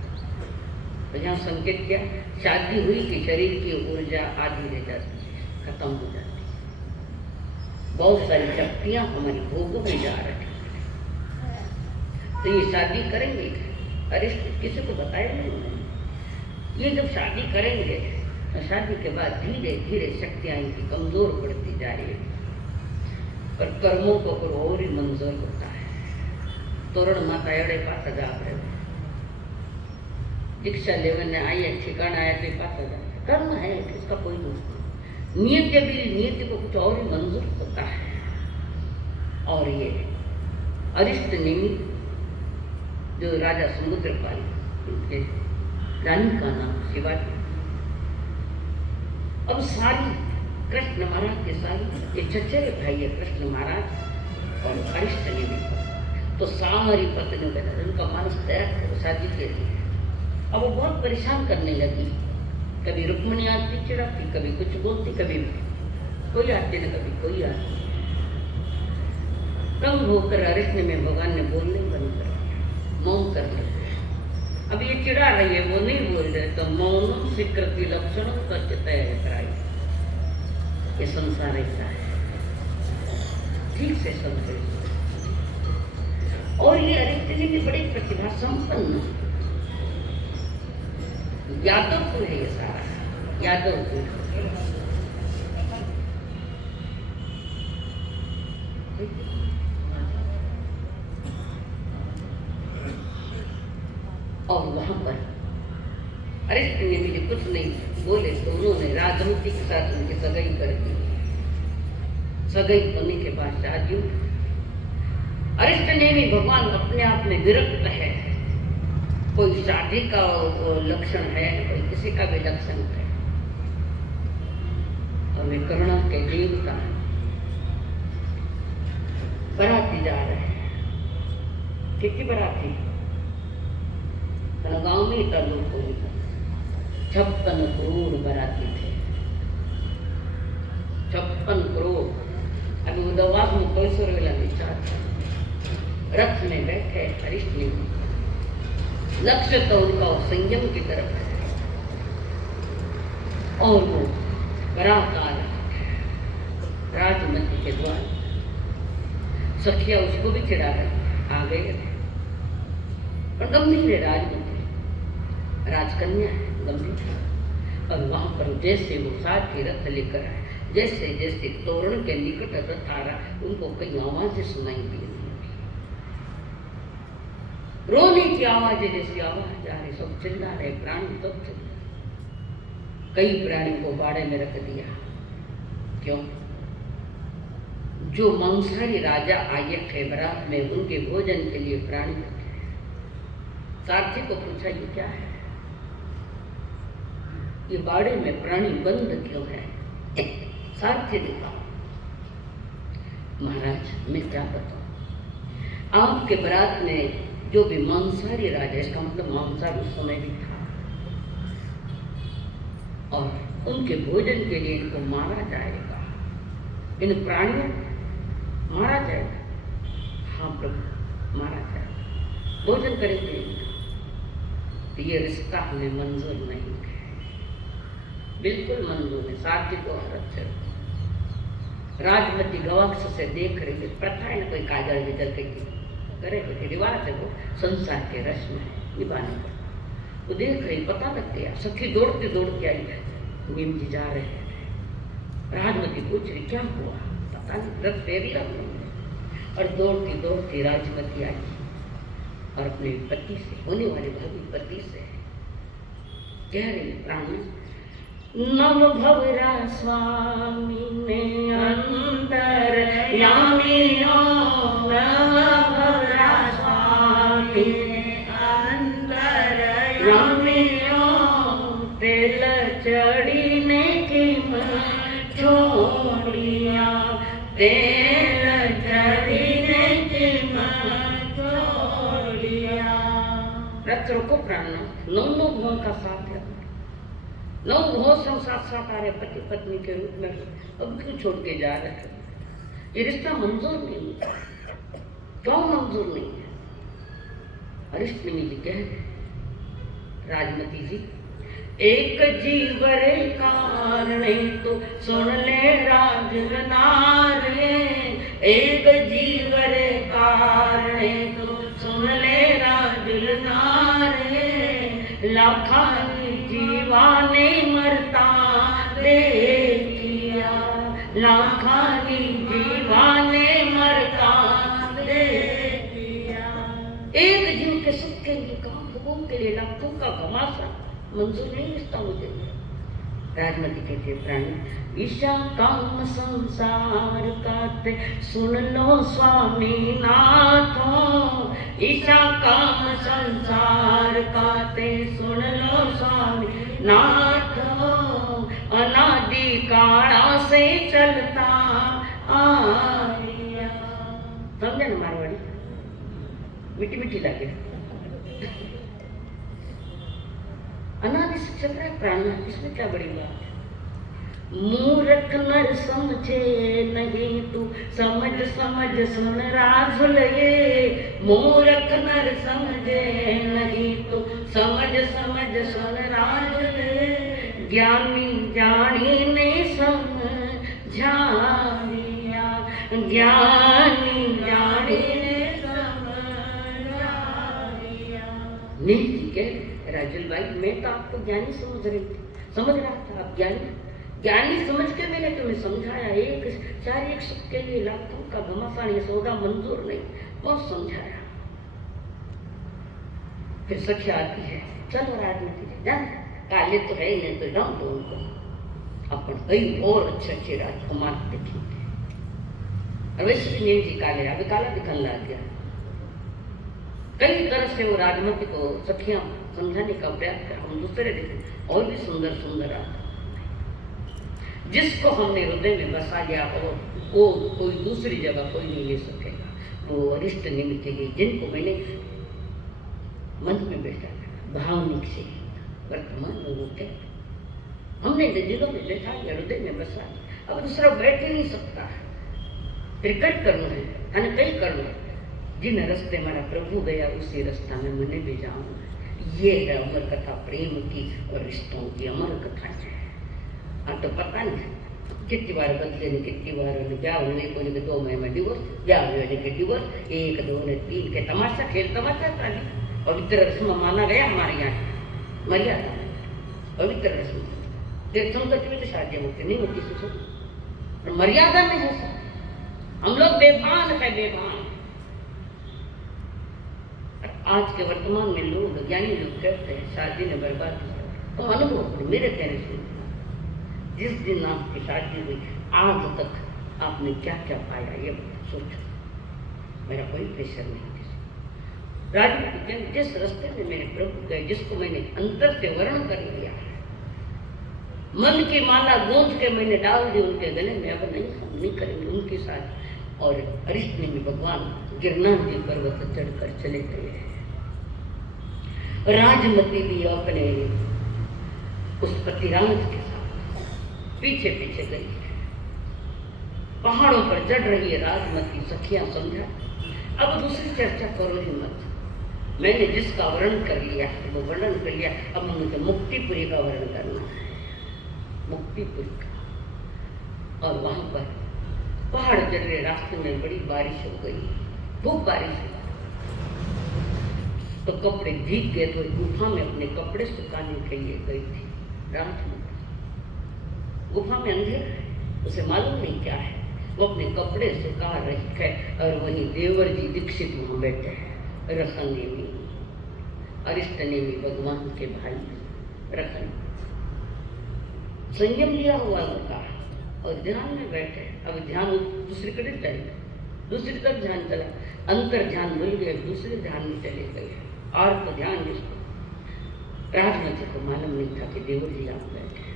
तो यहाँ संकेत किया शादी हुई कि शरीर की ऊर्जा आधी रह जाती है खत्म हो जाती है बहुत सारी शक्तियाँ हमारी भोग में जा रही हैं तो ये शादी करेंगे अरिष्ट किसी को बताया नहीं उन्होंने ये जब शादी करेंगे तो शादी के बाद धीरे धीरे शक्तियाँ इनकी कमजोर पड़ती जा रही है पर कर्मों को और ही मंजूर होता है तोरण माता एड़े पास जा रहे दीक्षा लेवन ने आई है ठिकाना आया तो पास जा कर्म है इसका कोई दोष नहीं नियत जब नियति को कुछ और ही मंजूर होता है। और ये अरिष्ट नेमि जो राजा समुद्रपाल, उनके रानी का नाम शिवाजी। अब सारी कृष्ण महाराज के सारी ये चचेरे भाई है कृष्ण महाराज और अरिष्ट नेमि, तो सामरी पत्नी वगैरह उनका मानस तैयार करो शादी के लिए। अब वो बहुत परेशान करने लगी, कभी रुक्मणी आती चिढ़ाती, कभी कुछ बोलती, कभी कोई आती न कभी कोई आती। तंग होकर अरिष्ट में भगवान ने बोलने बंद कर दिया, मौन कर दिया। अब ये चिढ़ा रही है, वो नहीं बोल रहे, तो मौनम स्वीकृति लक्षणों तक तय कराई। ये संसार ऐसा है, ठीक से समझे। और ये अरिष्ट ने भी बड़ी प्रतिभा संपन्न, यादवपुर है ये सारा, यादवपुर। और वहां पर अरिष्ट ने भी कुछ नहीं बोले तो उन्होंने राजमती के साथ उनकी सगाई कर दी। सगाई होने के बाद शादी। अरिष्ट ने भी भगवान अपने आप में विरक्त है, कोई शादी का लक्षण है, कोई किसी का भी लक्षण है। और वे करुणा के देवता बराती जा रहे हैं। कितनी बराती? गांव में इतना लोग 56 करोड़ बराती थे, 56 करोड़। अभी उदवास में कोई सुरवेला नहीं चाहता। रथ में बैठे अरिष्ट ने, लक्ष्य तो उनका संयम की तरफ है। और वो बरात आ राजमती के द्वार, सखिया उसको भी चिढ़ा रहे, आ गए पर गंभीर है राजमती, राजकन्या है, गंभीर। और वहां पर जैसे वो साथी रथ लेकर आए, जैसे जैसे तोरण के निकट रथ आ रहा, उनको कई आवाजें सुनाई दी रही, रोने की आवाजें जैसी आवाज आ रही, सब चिल्ला रहे, प्राणी सब चिल्ला। कई प्राणियों को बाड़े में रख दिया। क्यों? जो मांसाहारी राजा आए थे बरात में, उनके भोजन के लिए प्राणी रखे। सारथी को पूछा ये क्या है, ये बाड़े में प्राणी बंद क्यों है? सारथी ने कहा महाराज मैं क्या बताऊं, आपके बरात में जो भी मांसाहारी राजा, इसका मतलब मांसाहारी उस समय भी था, और उनके भोजन के लिए इनको मारा जाएगा, इन प्राणियों मारा जाएगा। हाँ प्रभु मारा जाएगा, भोजन करेंगे। तो ये रिश्ता हमें मंजूर नहीं है, बिल्कुल मंजूर है। साथी को औरत राजमती गवाक्ष से देख रही है, प्रथा है ना, कोई काजल विजल के करे तो रिवाज है, वो संसार के रस्म है निभाने का। वो देख रही, पता लग गया, सखी दौड़ते दौड़ते आई, नीम जी जा रहे हैं। राजमती पूछ रही क्या हुआ, पता नहीं, रथ फेरी रहा। और दौड़ती दौड़ती राजमती आई और अपने पति से, होने वाले भावी पति से कह रही, प्राणी नव भवरा स्वामी में अंतर यामी हो, नव भवरा स्वामी में अंतर यामी हो, तेल चढ़ीने की छोड़िया, तेल चढ़ीने की छोड़िया। रथ रोको प्राणना, नौ भों का साथ है, 9 बहुत संसार साकार है पति पत्नी के रूप में, अब क्यों छोड़ के जा रहे हैं? ये रिश्ता मंजूर नहीं है। क्यों मंजूर नहीं है? अरिष्ट ने जी कह राजमती जी, एक जीवरे कारणे तो सुन ले राजनारे, एक जीवरे कारणे तो सुन ले राजनारे, लाखानी जीवाने मरता देखिया, लाखानी जीवाने मरता देखिया। एक जीव के सुख के लिए, काम भोगों के लिए लाखों का घमासान मंजूर नहीं रिश्ता मुझे। राजमती कहती है प्राणी ईशा काम संसार काते सुन लो स्वामी नाथों, ईशा काम संसार काते सुन लो स्वामी नाथों, अनादि काला से चलता आया। समझे ना मारवाड़ी, मीठी मीठी लगे। अनादि से चल रहा है प्राणा, इसमें क्या बड़ी बात है। मूर्ख नर समझे नहीं तू, समझ समझ सुन राजुल ये। मूर्ख नर समझे नहीं तू, समझ समझ सुन राजुल ये। ज्ञानी जानी ने समझा लिया, ज्ञानी जानी ने समझा लिया। नहीं ठीक है राजुल भाई, मैं तो आपको ज्ञानी समझ रही थी, समझ रहा था आप ज्ञानी। ज्ञानी समझ के मैंने तुम्हें समझाया, एक शारीरिक सुख के लिए लाखों का घमासान ये सौदा मंजूर नहीं, बहुत समझाया। फिर सखी आती है, चलो राजनीति जान, काले तो है नहीं तो जाओ तो उनको अपन कई और अच्छे राजकुमार देखेंगे। और वैसे भी नहीं जी काले, अभी काला दिखने लग गया। कई तरह से वो राजमती को सखियां समझाने का प्रयास कर, हम दूसरे देखें और भी सुंदर सुंदर आता। जिसको हमने हृदय में बसा लिया और वो कोई दूसरी जगह कोई नहीं ले सकेगा, वो अरिष्ट निमित्त गई। जिनको मैंने मन में बैठा भावनिक से वर्तमान में वो क्या हमने दिलों में बैठा लिया, हृदय में बसा लिया, अब दूसरा बैठ ही नहीं सकता है। प्रकट करना है અને कई करना, जिन रास्ते हमारा प्रभु गया उसी रास्ता में मैंने भी जाऊंगा। ये है अमर कथा प्रेम की और रिश्तों की अमर कथा है। हाँ तो पता नहीं कितनी बार बदले ने, कितनी बार ब्याह होने को 2 महीने में डिवोर्स, ब्याह होने के डिवोर्स, 1 2 ने 3 के तमाशा खेल तमाशा चाली। पवित्र रस्म माना गया हमारे यहाँ, मर्यादा पवित्र रस्म। तीर्थंकर में तो शादियाँ होती नहीं होती सुसो, मर्यादा में है सब। हम लोग बेभान है, बेभान। आज के वर्तमान में लोग ज्ञानी लोग कहते हैं शादी ने बर्बाद किया, तो अनुभव मेरे कहने से जिस दिन आपकी शादी हुई आज तक आपने क्या क्या पाया ये सोचो। मेरा कोई प्रेशर नहीं किसी राजनीति, जिस रास्ते में मेरे प्रभु गए, जिसको मैंने अंतर से वर्ण कर लिया, मन की माला गूंज के मैंने डाल दी उनके गले में, अब नहीं हम नहीं करेंगे उनके साथ। और अरिष्ट में भगवान गिरनार जी पर्वत चढ़कर चले गए। राजमती भी अपने उस पतिराज के साथ पीछे पीछे गई, पहाड़ों पर चढ़ रही है राजमती। सखियां समझा, अब दूसरी चर्चा करो ही मत, मैंने जिसका वर्णन कर लिया वो वर्णन कर लिया, अब मुझे मुक्तिपुरी का वर्णन करना है, मुक्तिपुरी का। और वहां पर पहाड़ चढ़ रहे रास्ते में बड़ी बारिश हो गई, खूब बारिश हुई, तो कपड़े भीग गए, तो गुफा में अपने कपड़े सुखाने के लिए गई थी राजमती। गुफा में अंधेर है, उसे मालूम नहीं क्या है, वो अपने कपड़े सुखा रही है। और वहीं देवर जी दीक्षित वहां बैठे हैं, रखनेमी अरिष्टनेमी भगवान के भाई रखन, संयम लिया हुआ उनका और ध्यान में बैठे। अब ध्यान दूसरी तरफ जाएगा, दूसरी तरफ ध्यान चला, अंतर ध्यान भूल गए, दूसरे ध्यान में चले गए। और तो ध्यान जिसको राजमती को मालूम नहीं था कि देवर जी आप बैठे।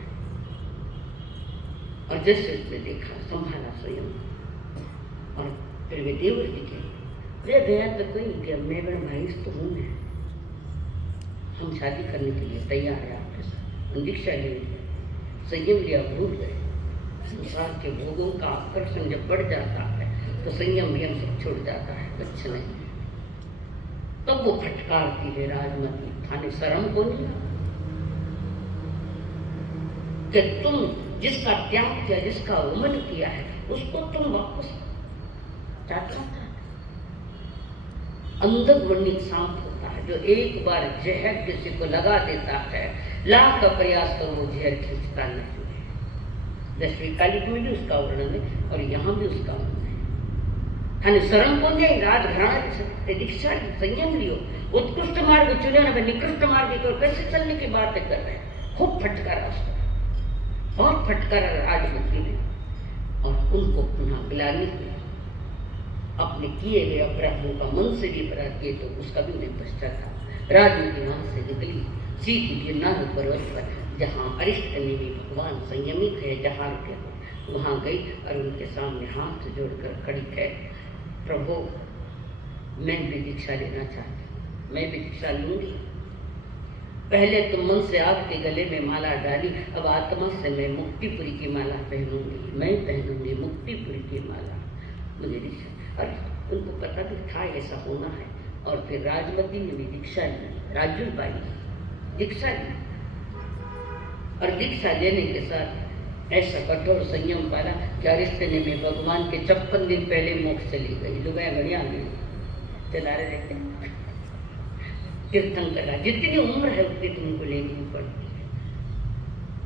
और जैसे उसने देखा, संभाला स्वयं, और फिर वे देवर जी के गया तो कोई कि मेरा भाई तो हूँ मैं, हम शादी करने के लिए तैयार है आपके साथ। दीक्षा ले संयम लिया, भूल गए। संसार के भोगों का आकर्षण जब बढ़ जाता है तो संयम भी हम सब छूट जाता है, कुछ नहीं। तब वो फटकारती है राजमती, थाने शर्म को नहीं कि तुम जिसका त्याग किया, जिसका उमन किया है, उसको तुम वापस चाहता था। अंधक वर्णित सांप होता है जो एक बार जहर किसी को लगा देता है, लाख का प्रयास करो वो जहर खींचता नहीं है। 10वीं कालिक में भी उसका वर्णन है और यहाँ भी उसका वर्णन है। थाने शरण को नहीं, राजघराना दीक्षा संयम लियो, उत्कृष्ट मार्ग चुने, निकृष्ट मार्ग को कैसे चलने की बातें कर रहे हैं। खूब फटकारा उसका, बहुत फटकारा राजमती ने और उनको पुनः ग्लानि हुई। अपने किए गए अपराधों का मन से भी अपराध किए तो उसका भी उन्हें पश्चाताप। राजमती वहां से निकली सीधी गिरनार पर्वत पर, जहाँ अरिष्ट ने भी भगवान संयमित है, जहाँ के वहाँ गई और उनके सामने हाथ जोड़कर खड़ी है, प्रभु मैं भी दीक्षा लेना चाहती हूँ, मैं भी दीक्षा लूंगी। पहले तो मन से आपके गले में माला डाली, अब आत्मा से मैं मुक्तिपुरी की माला पहनूंगी, मैं पहनूंगी मुक्तिपुरी की माला, मुझे दीक्षा। और उनको पता भी था ऐसा होना है। और फिर राजमती ने भी दीक्षा ली, राजूबाई दीक्षा ली और दीक्षा लेने के साथ ऐसा कठोर संयम पाला कि अरिष्ट ने में भगवान के 56 दिन पहले मोक्ष चली गई। लुगाया घड़िया में चला रहे रहते हैं तीर्थंकर, जितनी उम्र है उतनी तुमको लेनी पड़ती है।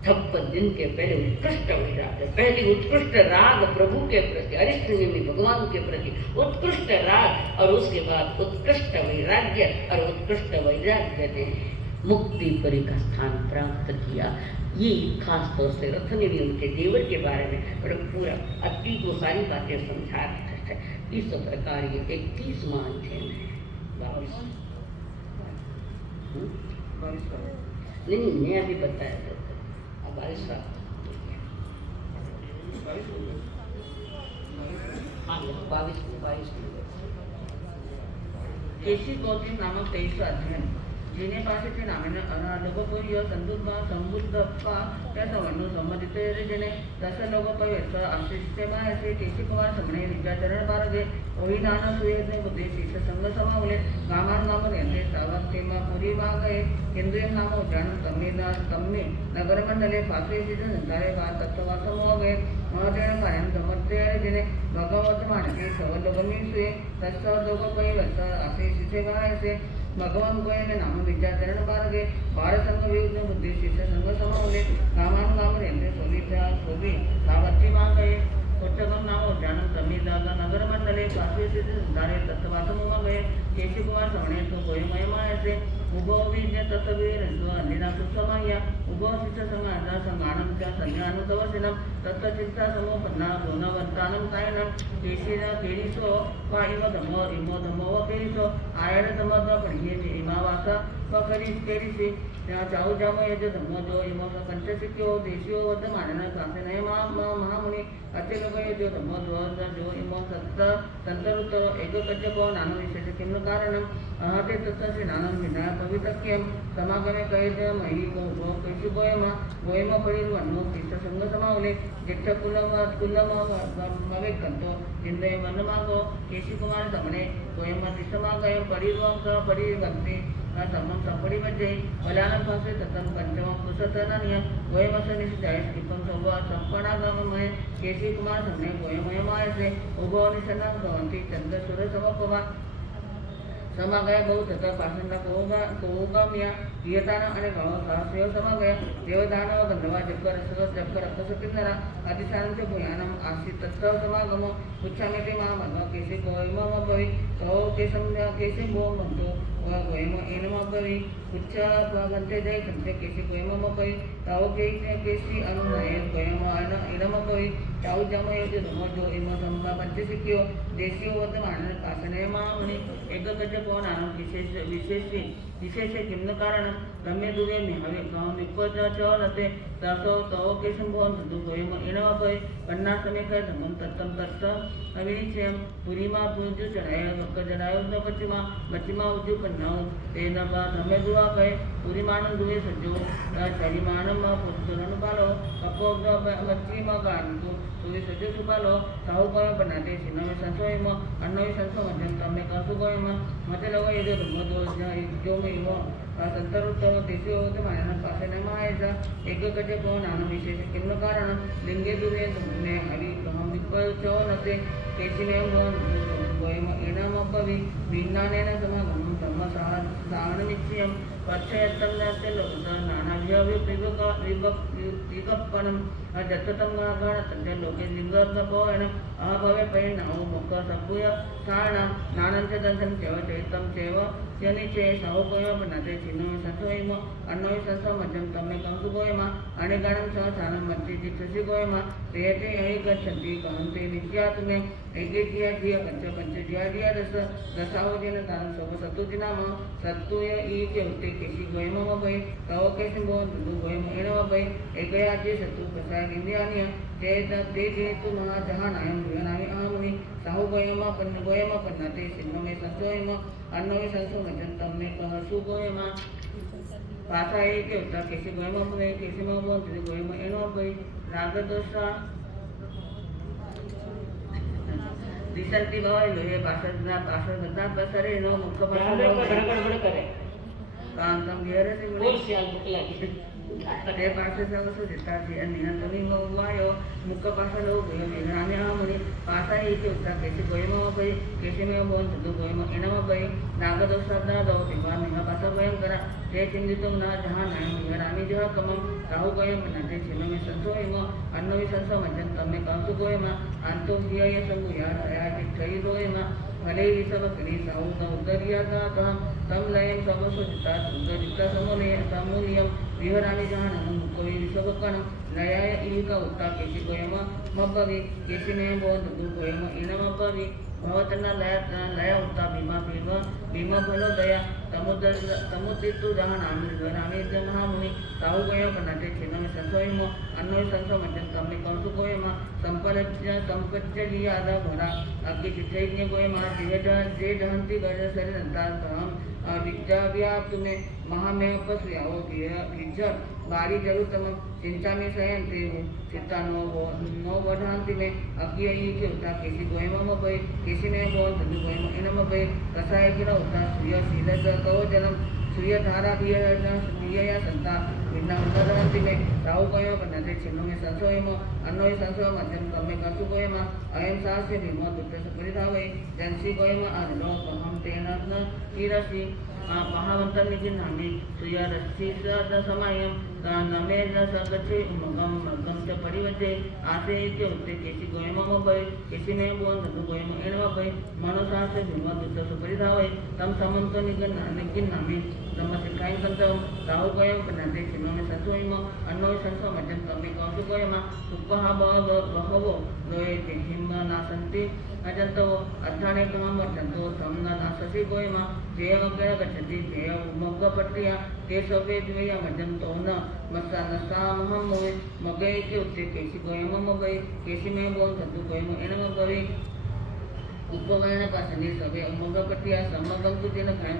56 दिन के पहले उत्कृष्ट वैराग्य, पहली उत्कृष्ट राग प्रभु के प्रति, अरिष्ट ने भगवान के प्रति उत्कृष्ट राग, और उसके बाद उत्कृष्ट वैराग्य, और उत्कृष्ट वैराग्य ने मुक्तिपुरी का स्थान प्राप्त किया। ये खास तौर से रथ ने भी उनके देवर के बारे में बड़ा पूरा अति को सारी बातें समझा रखा है। इस प्रकार ये 31वां अध्ययन है। नहीं, मैं अभी बताया था, अब 22वां केशी गौतम नामक 23वां अध्ययन। જેને પાસેથી નામીને લોકોપુરીઓ સંબુદ્ધપ્પા त्या सवर्ण संबंधित जेने दस लोकोपय आशिष्यमा ऐसे केशी कुमार समणे विद्याचरण बारगे ओहिनान सुयज्ञ बुद्धि शिष्य संग समावले गामान नाम रेंदे सावक्तेमा पुरी मागए केंद्रीय नाम उज्जान तम्मे नगर मंडले फासे शिष्य संतारे बार तत्वासम हो गए महतेण पायन समर्थे जेने भगवत मानके सव लोकमी सुए दस लोकोपय आशे शिष्य ऐसे भगवान को में नाम विद्याचरण बारगे भारत संघ विरुद्ध बुद्धि शिष्य संघ समावले गामान गाम रेंद्र सोभी सावत्ती मां गए कोटगम नाम उज्जान तमिलनाडु नगर मंडले पार्श्व स्थित संधारे तत्वासम गए केशी कुमार समणे तो कोई महिमा ऐसे उभो विज्ञ तत्वीर अन्यना कुसमया उभो शिष्य संघ आजा संगानम क्या संज्ञानुतवसिनम तत्वचिंता समोपन्ना गुणवंतानम कायनम केशीना केरीसो वा इमो धमो व केरीसो आयन धमद पढ़िए इमावासा व करीस केरीसी चाहू जामो ये जो धमो जो इमो का पंचसिक्यो देशियो वद मानना सासे नय महामुनि अति लोग ये जो धमो जो इमो सत्त संतरुत्तर एक कज्जको नानो विशेष किम कारणम अहते तत्तसे नानम विनाय पवित्रक्यम समागमे कहे मही को कैसी गोयमा परिवर्णो शिष्य संग समावले जेठ कुलम कंतो जिंदे मन मागो केशी कुमार समणे गोयमा शिष्य गए परिवर्म का परिवर्ती समम संपड़ी बजे वलानम पासे ततन पंचम कुसतननिय गोयमस निश्चय किपम संवा संपणा गममय केशी कुमार समणे गोयमयमाय से उभो निशना भवंती चंद्र सूर्य समपवा समा गया बहु तथा पाषंडा कोगामिया प्रियताना અને ગણો સહસ્યો સમા ગયા દેવદાનવ ગંધવા જપકર અપસકિન્દરા અતિશાંત ભયાનમ આશિત તત્વ સમાગમો ઉચ્છામેતે મા મગ કેસે કોઈમાં ભવી તો કે સમજા કેસે બો મંતો કોઈમાં એનમાં ભવી ઉચ્છા ગંતે જાય સંતે કેસે કોઈમાં ભવી તાઓ કેસી અનુનય કોઈમાં એનમાં ભવી તાઓ જમો એ જો ધમો જો એમાં સંભા પંચસિક્યો દેશીઓ વર્તમાન પાસનેમાં અને એક ગજ કોણ આનો विशेष किम्न कारण गम्य दुरे में हवे गांव निपज चलते तसो तो के संभव दु गोयम इनवा भय कन्ना समय कर धमन तत्तम तत्त अविनिचयम पुरीमा पूज चढ़ाय भक्क जड़ाय न बच्चिमा उजु कन्नाओ तेना बा धमे दुआ कहे पुरीमान दुए सज्जो शरीमानम पुत्रन पालो अपो बच्चिमा गांतो तुवे सज्जो सुपालो साहु गय बनाते सिनवे संसोयम अन्नवे संसो मध्यम तमे कसु गयम मते लगे ये धम्म जो में संतरुत्तर देशी होते मानना पासे न मायचा एक गज को नाम विशेष किम्न कारण लिंगे दुरे ने हरि हम विपल चो नते केसी में गोयम इनाम पवी विज्ञानेन समागमं ब्रह्म सावनमित्यं पक्षयत्तन्नास्य लोकः नानाविकप्पनं जत्ततं गणतन्ते लोके लिङ्गपोयण अभवे पैनौ मुख सभूय सारणं नानञ्च दंशं चैव चैतं चैव शनिचे सहोपयोपनते चिन्नो सत्वयम अन्नो संसमजं तमे कंसुगोयमा अणिगणं सहसानं मच्चे चित्तसि गोयमा तेते गच्छन्ति कहन्ते नित्यात्मे ऐकेत्या धिय पंच पंच धिया रस रसावजेन दानं सोप सत्तुजिनाम सत्तुय ईके उते केशी गोयमा वबै तव केशी बो दुदु गोयमा एण वबै एकयाचे सत्तु प्रसाय गिंदियानिया ते जेतु महा जहानायं विनामि आमुनि साहु गोयमा पन्नते सिन्नमे संसोयम अन्नवे संसोमजन तमे कहसु गोयमा पासा एक होता कैसे गोयमा वबै केशी मा बो दुदु गोयमा एण वबै रागदोषा दिसंती भाव लोहे पासर बता पसरे नो मुख गड़बड़ करे कांतम घेरे से बोल सियाल भूख लगी ते पासे सवसु जिता थी अन्य हो वायो मुख पासा लो गयो विराने आमुनि पासा एक होता कैसे गोयमा वबै कैसे में बोल दुदु गोयमा एण वबै नागदोषादा दो विवाह निहा पासा भयंकर ते चिंतितुम न जहां नायं विरामी जह कमम राहु गोयम नते चिन्नो में संसोयम अन्नो संसो मजन तमे कासु गोयमा अंतो भिय संगु यार आया चित्तई गोयमा भले विसव करी साहु का उदरिया का तम लयम सबसो जिता जिता समूलियम विहरामी जहां कोई विसव कणम नयाय इका उत्ता केसी गोयमा मब्बवि केसी में बो दुदु गोयमा इना मब्बवि भवतना लया उत्ता भीमा भलो दया तमुदितु जहां नामी महामुनि साहु गोय पनाते छिन्न में संसोयमो अन्नो संसो मजन तमने कंसु गोयमा संपज्ज लिया आदा भरा अग्गे चित्तैज्ञ गोयमा जे जहंती गज सरि दंतार विद्याव्याप्त में महामेव पस्याओ भिज्ज बारी जरु तम चिंता में सयंते चित्ता नो बढ़ांति में अग्गे के उता केसी गोयमा मबै केसी में बोल धनु गोयमा एनम मबै कसाय किरा उता सूर्य शीलज कहो जन्म सूर्य धारा भी या संता विना उदाहरणति में राहु गोयमा पन्नते छिन्नो में संसोयमो अन्नो संसो मध्यम तमे कसु गोयमा अयम सास्य भीमो दुत्त सपरिधावै जंसी गोयमा अनलो कहम तेन तीरसी महावंतर निधि नामी सूर्य रस्सी सद समायम नमे न सगचे मगम च परिवजे आसे के उत्ते केसी गोयमा मबै केसी में बोल धनु गोयमा एण वबै मनोसास्य भीमो दुत्त सपरिधावै तम समंत निगन नामी तम सिखाई संतम राहु गोयम पन्नते छिन्नो में संसोयम अन्नो संसो मजन तमे कौसु गोयमा उपहा बहवो लोये हिम नासंति अजंतो अर्थाने काम वर्तन्तो तम नाससि गोयमा जय वगैरह गच्छति जय मोग्गपट्टिया ते सवे द्वया मजंतो न मसा नसा महम मगे के उत्ते केसी गोयम मबै केसी में बोल धतु गोयम एण मबै उपवर्ण पासने सवे मोग्गपट्टिया समगम तुतेन खान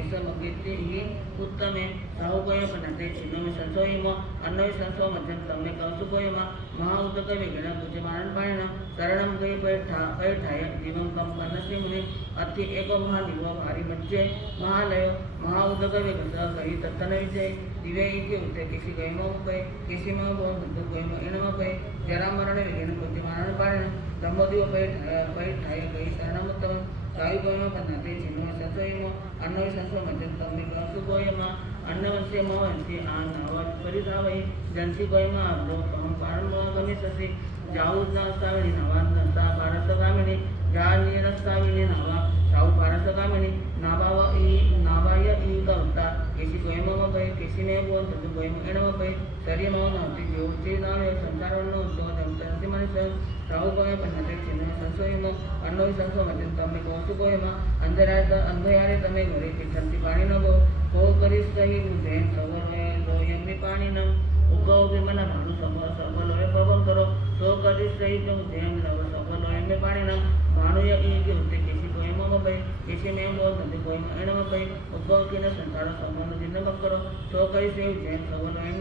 ऐसा मगेते ही उत्तमे साहु गोयम पन्नते छिन्नो में संसोयम अन्नो संसो मध्यम तमे कौसु गोयमा महा उदक वेगेण भुजमानं पाणिन शरणं गई पैठाय जीवं कम कनसि मुनि अति एको महादिव भारी मज्जे महालय महा उदक वेगस गई तत्तन विजय दिवे के उते किसी गोयमा मबै किसी में बोल धनु गोयमा एण मबै जरा मरण वेगेण भुजमानं पाणिन दम्बोदिव पैठाय गई शरणं उत्तमं राहु गोयमा पन्नते छिन्नो में संसोयम अन्नो संसो मध्यम तमे कौसु गोयमा अन्नवंशे मवंशे आनवत परिधावै जंसी गोयमा अब्दो कहम पारम गमिससि जाऊ साविणी नवा नसा पारसगामिनी जानी रसाविनी नवा साऊ पारसगामिनी नावाय ई कवता केसी गोयमा मबै केसी में बोल धनु गोयमा एण मबै शरीर मव नवती जीवचे नावे संसारवन्न उद्भव जमतनति मनुष्य राहु गोयम पन्नते छिन्नो संसोयम अन्नो संसो मजन तमे कौसु गोयमा अंधयारे तमे घरे चित्तंति पाणी नभो को करीस सही मुझे सवलोय लोयमि पाणिनम उगव विमन भानु सवलोय पवन करो सो करीस सही मुझे लव सवलोय में पाणिनम भानु या के होते केसी गोयमा मबै केसी में बोल धनु गोयमा एण मबै उगव किन संसार संबंध जिन्न करो सो करी से जैन सवलोय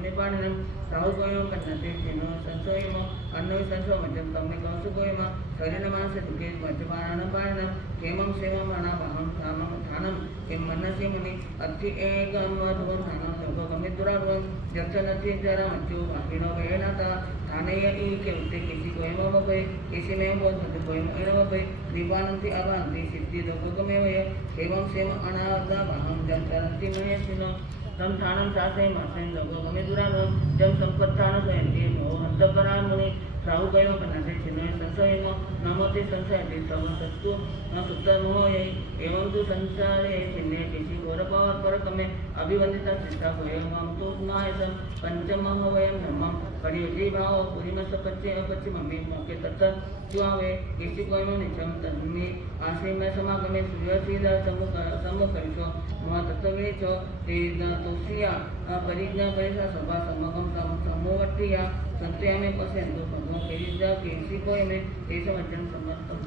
में पाणिनम साहु गोयम पन्नते छिन्नो संसोयम अन्नो संसो मजन तमे कौसु गोयमा शरीरमानसे दुखे मध्यमानपायनं क्षेमं सेवं अनाभाहं धानं किं मनसि मुनि अति एकं ध्रुवं धानं लोकगमितुराध्रुवं जक्षनति जरा मृत्यु भागिनो वेनाता थानेय ई के उत्ते किसी को एवं बपे किसी में बोल सकते कोई एवं बपे निवानंति अभांति सिद्धि लोकगमेव एवं सेवं अनाभाहं जक्षनति महेशिनो तम थानं सासे मासेन लोकगमितुराध्रुवं जम संपत्तान स्वयंति मोहंतपरामुनि राहु गयो बनाते चिन्ह संशय नमते संशय सब सत्व न सुत्तर मोह एवं तो संसारे चिन्ह किसी गौर पावर पर कमे अभिवंदिता शिष्टा भयम तो नायसम पंचम वयम धर्मम परियोजी भाव पूरी में सपच्चे अपच्चे मम्मी मौके तत्त जुआवे किसी कोई में निचम तन्मी आसे में समागमे सूर्यशीला समकरिशो महा तत्वे चो तेज तोसिया परिज्ञा परिसा सभा समगम समोवट्टिया संतया में पसंद भगवान परिज्ञा किसी कोई में ऐसा वचन समर्थन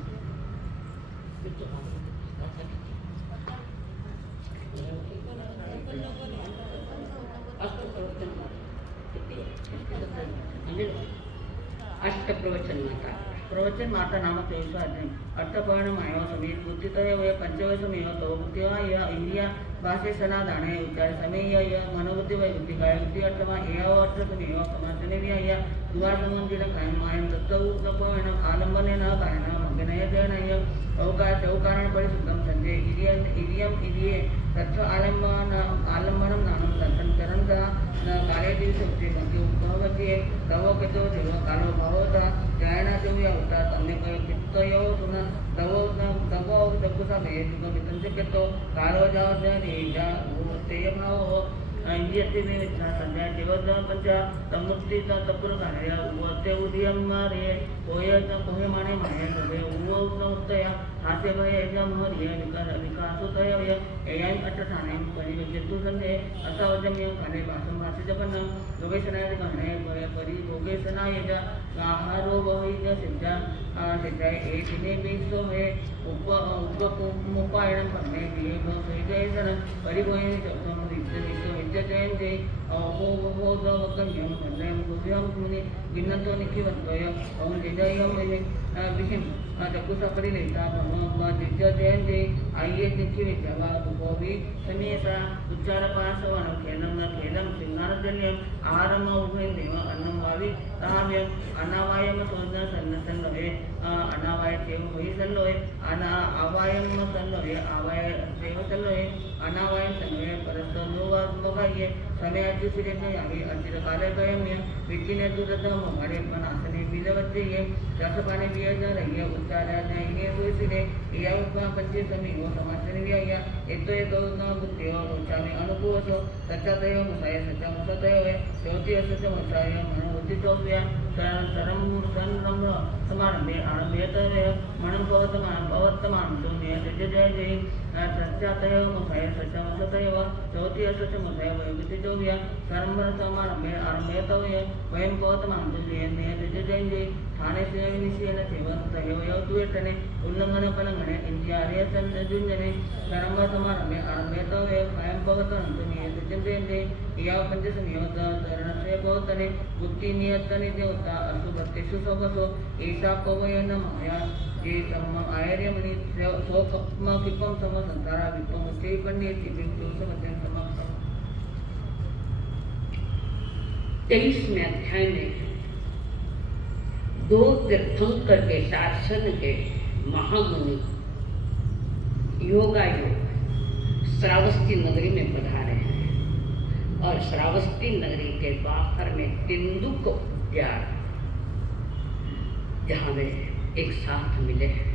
अष्ट प्रवचन माता प्रवचन माता नामक 23 अध्याय अर्थपर्ण मायो समीर बुद्धितय वे पंचवसमेव तो बुद्धिवा य इंद्रिया भाषे सना दाणे उच्चार समेय य मनोबुद्धि व बुद्धि काय बुद्धि अर्थमा एव अर्थ समेव समासने व्याय द्वार संबंधित कायम मायम तत्व तपवेन आलंबने न कायन मग्नय जयनय औकार चौकारण परिशुद्धम संजय इरियम इरिये तत्व आलंबनम नानम दर्शन करंता काले दिवसे उठे भक्ति भगवती तवो केतो देव कालो भवता जायना देव्या होता तन्ने कय पित्तयो सुना तवो तवो तकुसा भे जुग वितंसे केतो कालो जाव देजा तेय भाव इंद्रियते में विचार संजय देवता पंचा तमुक्ति तपुर कार्य उवते उदियम मारे कोय न कोहे माने माने तबे उव उत्तया हासे भय एजम हरिय विकासो तय एयं अट्ठाने परिवज्यतु संदे असावजम्य काले भाषम भाषे जपन गवेषणाय गहणे परि भोगेषणाय ज आहारो वहिज सिद्धा सिद्धाय एतिने बिसो है उपमुपायन करने दिए भो सहिजन परिभोयन चक्कम विश्व जयन्ते अहो गम्यं वन्दे बुद्धिं मुनि भिन्नतो निखिवन्तय ओम जययं विहिं चकुसपरि लेता भम जयन्ते आइए निखिविजवा दुपोवि समेसा उच्चारपासवन खेलं न खेलं सिंहानजल्यं आहारम उभयं देव अन्नं भावि ताव्यं अनावायम सोन्न सन्न सन्नवे अनावाय चेव वही सन्नवे आवायम सन्नवे आवाय चेव सन्नवे अनावायम सन्नवे परस्तो लोगाये समयाची सिरेने यावी अचिर काले गयम्य विचिने दुरदम हमारे मन आसने बिलवते ये रसपाने बियज रहिए उच्चाराने इने सुसिरे या उपा पंचे समी वो समासने बिया एतो एतो न बुद्धियो उच्चामे अनुकूलसो सच्चातयो मुसाय सच्चा मुसतयो है ज्योति असच मुसाय मन बुद्धि चौव्या सरम संरम समारंभे आरंभेतवे मन भवतमान तो नियत जय जय सच्चातयो मुसाय सच्चा मुसतयो ज्योति असच मुसाय बुद्धि चौव्या सरम समारंभे आरंभेतवे वयं भवतमान तो नियत जय जय थाने से निश्चयन सेवन तयो यौतुवेतने उल्लंघन कलंघने इंद्रियार्य संजुंजने सरम समारंभे आरंभेतवे वयं भवतमान तो नियत जय जय या पंचसंयोग तरण से भवतने बुद्धि नियतने देवता असुभक्तेषु सोगसो ऐसा पवयन माया जे सम आयर्यमणि सोकप्म किपम सम संसारा विपम उच्चै पण्डिति विप्रो समत्यं समाप्तम् 23वें अध्याय में दो तीर्थंकर के शासन के महामुनि योगायोग श्रावस्ती नगरी में पधारे हैं और श्रावस्ती नगरी के बाहर में तिंदुक उद्यान जहाँ वे एक साथ मिले हैं।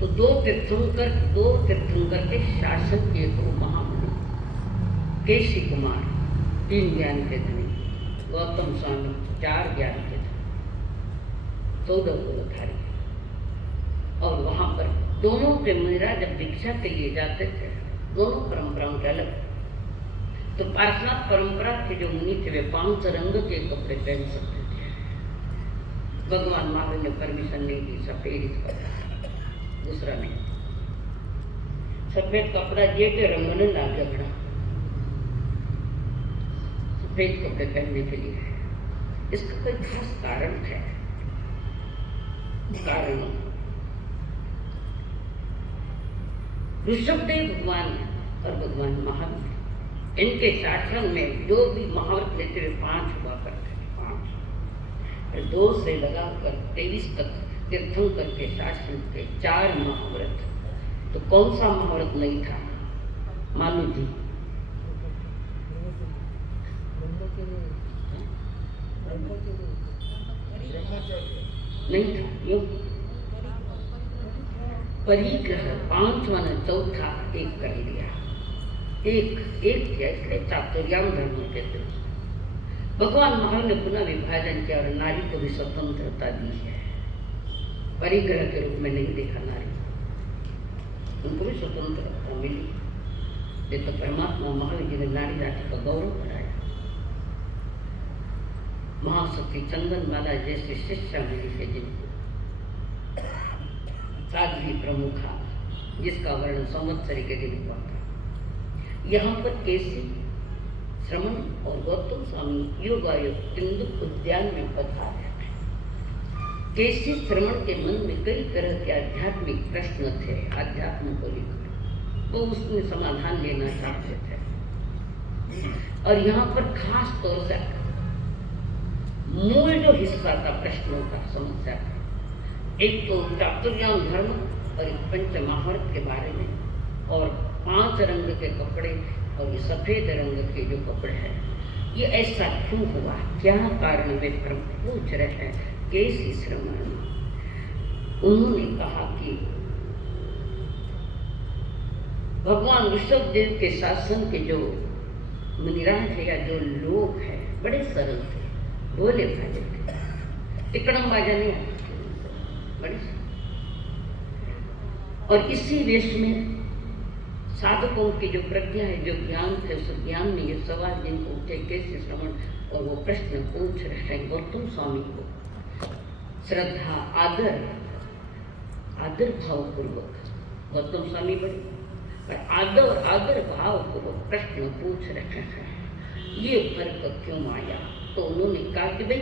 तो दो तीर्थंकर के शासन के दो महामुनि केशी कुमार 3 ज्ञान के धनी, गौतम स्वामी 4 ज्ञान के धनी, 14 कुलधारी। और वहां पर दोनों के मुनिरा जब दीक्षा के लिए जाते थे, दोनों परंपराओं के अलग। तो पार्श्वनाथ परंपरा के जो मुनि थे वे 5 रंग के कपड़े पहन सकते थे। भगवान महावीर ने परमिशन नहीं दी सफेद कपड़ा, दूसरा नहीं। सफेद कपड़ा जे के रंग ने लागे बड़ा सफेद कपड़े पहनने के लिए इसका कोई खास कारण है। कारणों। ऋषभदेव भगवान और भगवान महावीर, इनके शासन में जो भी महाव्रत लेते हुए 5 हुआ करते थे, 5। फिर 2 से लगाकर 23 तक तीर्थंकर के शासन के 4 महाव्रत। तो कौन सा महाव्रत नहीं था? मालू जी नहीं था, क्यों? परिग्रह 5वां ने 4था एक कर लिया, एक किया, इसलिए चातुर्याम धर्म कहते हैं। भगवान महावीर ने पुनः विभाजन किया और नारी को भी स्वतंत्रता दी है। परिग्रह के रूप में नहीं देखा नारी, उनको भी स्वतंत्रता मिली। ये तो परमात्मा महावीर जी ने नारी जाति का गौरव बढ़ाया। महासती चंदनमाला जैसी शिष्या मिली है जिनको, साध्वी प्रमुखा, जिसका वर्णन संवत्सरी के दिन हुआ था। यहाँ पर केसी श्रमण और गौतम स्वामी योगायोग इंदु उद्यान में पधारे। केसी श्रमण के मन में कई तरह के आध्यात्मिक प्रश्न थे, आध्यात्म को लेकर वो उसमें समाधान लेना चाहते थे। और यहाँ पर खास तौर से मूल जो हिस्सा था प्रश्नों का, समस्या का, एक तो चातुर्याम धर्म और एक पंच महाव्रत के बारे में, और 5 रंग के कपड़े और ये सफेद रंग के जो कपड़े हैं, ये ऐसा क्यों हुआ, क्या कारण वे पूछ रहे हैं केसी श्रमण। उन्होंने कहा कि भगवान ऋषभदेव के शासन के जो मुनिराज है या जो लोग हैं बड़े सरल थे, भोले भाले थे, टिकड़म बाजा नहीं आते बड़े। और इसी वेश में साधकों की जो प्रज्ञा है, जो ज्ञान थे, उस ज्ञान में ये सवाल जिनको उठे केसी श्रमण, और वो प्रश्न पूछ रहे हैं गौतम स्वामी को श्रद्धा आदर भाव पूर्वक। गौतम स्वामी बड़े पर आदर भाव पूर्वक प्रश्न पूछ रहे हैं, ये फर्क क्यों आया? तो उन्होंने कहा कि भाई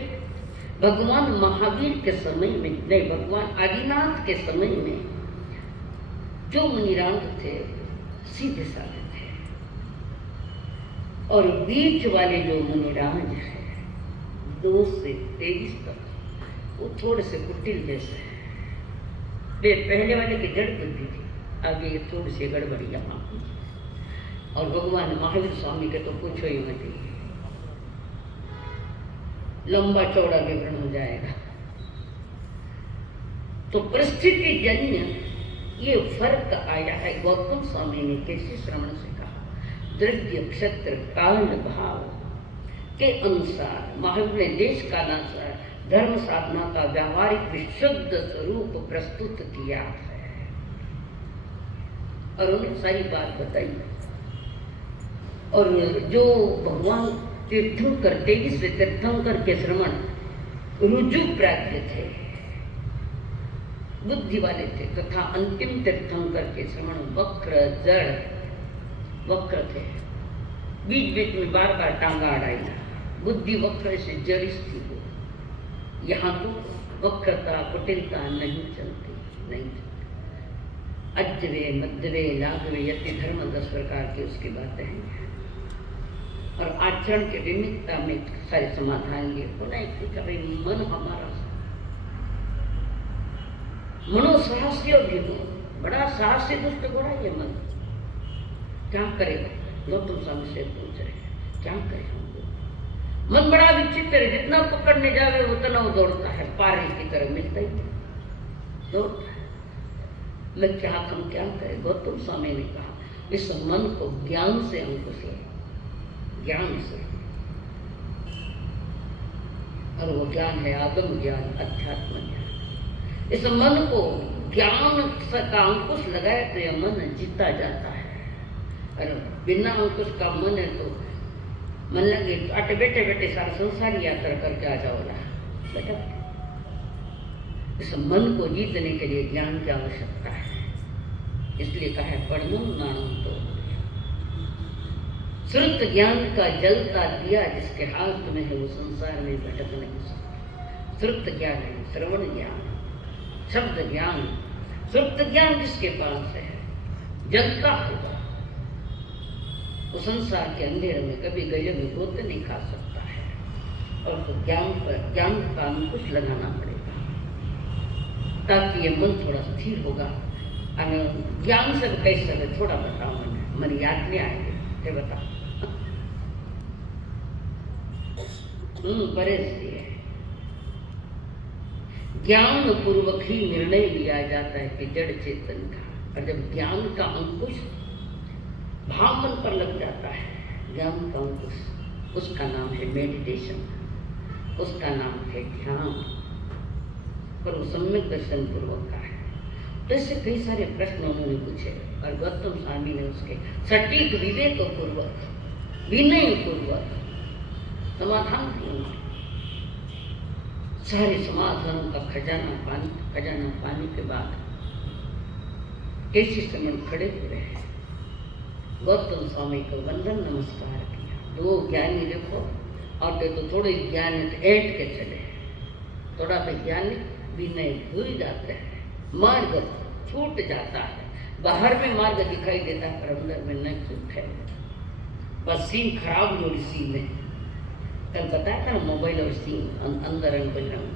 भगवान महावीर के समय में नहीं, भगवान आदिनाथ के समय में जो मुनिराज थे सीधे साधे थे, और बीच वाले जो मुनिराज है 2 से 23 तक वो थोड़े से कुटिल जैसे हैं। वे पहले वाले की जड़ बुद्धि थी, आगे ये थोड़ी सी गड़बड़ी यहाँ। और भगवान महावीर स्वामी के तो पूछो ही मत, लंबा चौड़ा विवरण हो जाएगा। तो परिस्थिति जन्य ये फर्क आया है। गौतम स्वामी ने केसी श्रमण से कहा, द्रव्य क्षत्र काल भाव के अनुसार महावीर ने देश कालानुसार धर्म साधना का व्यावहारिक विशुद्ध स्वरूप प्रस्तुत किया है। और उन्हें सारी बात बताई। और जो भगवान तीर्थंकर 23 तीर्थंकर के श्रमण रुजु प्राज्ञ थे, बुद्धि वाले थे, तथा अंतिम तीर्थंकर के श्रमण वक्र जड़ वक्र थे, बीच बीच में बार बार टांगा अड़ाई, बुद्धि वक्र से जड़िस थी। वो यहाँ तो वक्रता कुटिलता नहीं चलती, नहीं चलती। अज्जवे मध्यवे लाघवे यति धर्म 10 प्रकार की उसकी बातें हैं। और आचरण के विमितता में सारे समाधान लिए पुनः पूछा, भाई मन हमारा मनो साहसी अभिमान, बड़ा साहसी दुष्ट गुण है ये मन, क्या करेगा? गौतम स्वामी से पूछ रहे हैं क्या करें हम लोग? मन बड़ा विचित्र है, जितना पकड़ने जावे उतना वो दौड़ता है, पारे की तरह मिलता ही दौड़ता है। मैं क्या हम क्या करें? गौतम स्वामी ने कहा, इस मन को ज्ञान से अंकुश ले, ज्ञान से। और वो ज्ञान है आगम ज्ञान, अध्यात्म ज्ञान। इस मन को ज्ञान का अंकुश लगाए तो यह मन जीता जाता है। और बिना अंकुश का मन है तो मन लगे तो अट बैठे बैठे सारा संसार यात्रा करके आ जाओ बेटा। इस मन को जीतने के लिए ज्ञान की आवश्यकता है। इसलिए कहा है पढ़नो नाणम तो श्रुत ज्ञान का जलता दिया जिसके हाथ में है वो संसार में भटक नहीं सकता। श्रुत ज्ञान है, श्रवण ज्ञान। शब्द ज्ञान, सुप्त ज्ञान जिसके पास है जलता होगा, वो संसार के अंधेरे में कभी गले में गोते नहीं खा सकता है। और तो ज्ञान का अंकुश लगाना पड़ेगा ताकि ये मन थोड़ा स्थिर होगा। ज्ञान से कैसे थोड़ा बताओ, मन याद नहीं आएंगे बता परेश है। ज्ञान पूर्वक ही निर्णय लिया जाता है कि जड़ चेतन का, और जब ज्ञान का अंकुश भाव मन पर लग जाता है, ज्ञान का अंकुश, उसका नाम है मेडिटेशन, उसका नाम है ध्यान, पर वो सम्यक दर्शन पूर्वक का है। तो इससे कई सारे प्रश्न उन्होंने पूछे और गौतम स्वामी ने उसके सटीक विवेक पूर्वक, विनय पूर्वक समाधान दिया। सारे समाधानों का खजाना पाने के बाद केसी श्रमण खड़े हुए हैं, गौतम स्वामी को वंदन नमस्कार किया। दो ज्ञानी देखो, और तो थोड़े ज्ञानी ऐंठ के चले, थोड़ा वैज्ञानिक विनय भूल जाते हैं, मार्ग छूट जाता है। बाहर में मार्ग दिखाई देता है पर अंदर में न छूट है, बस सीन खराब हो सीन में। कल बताया था मोबाइल और सीन अंदर बजरंग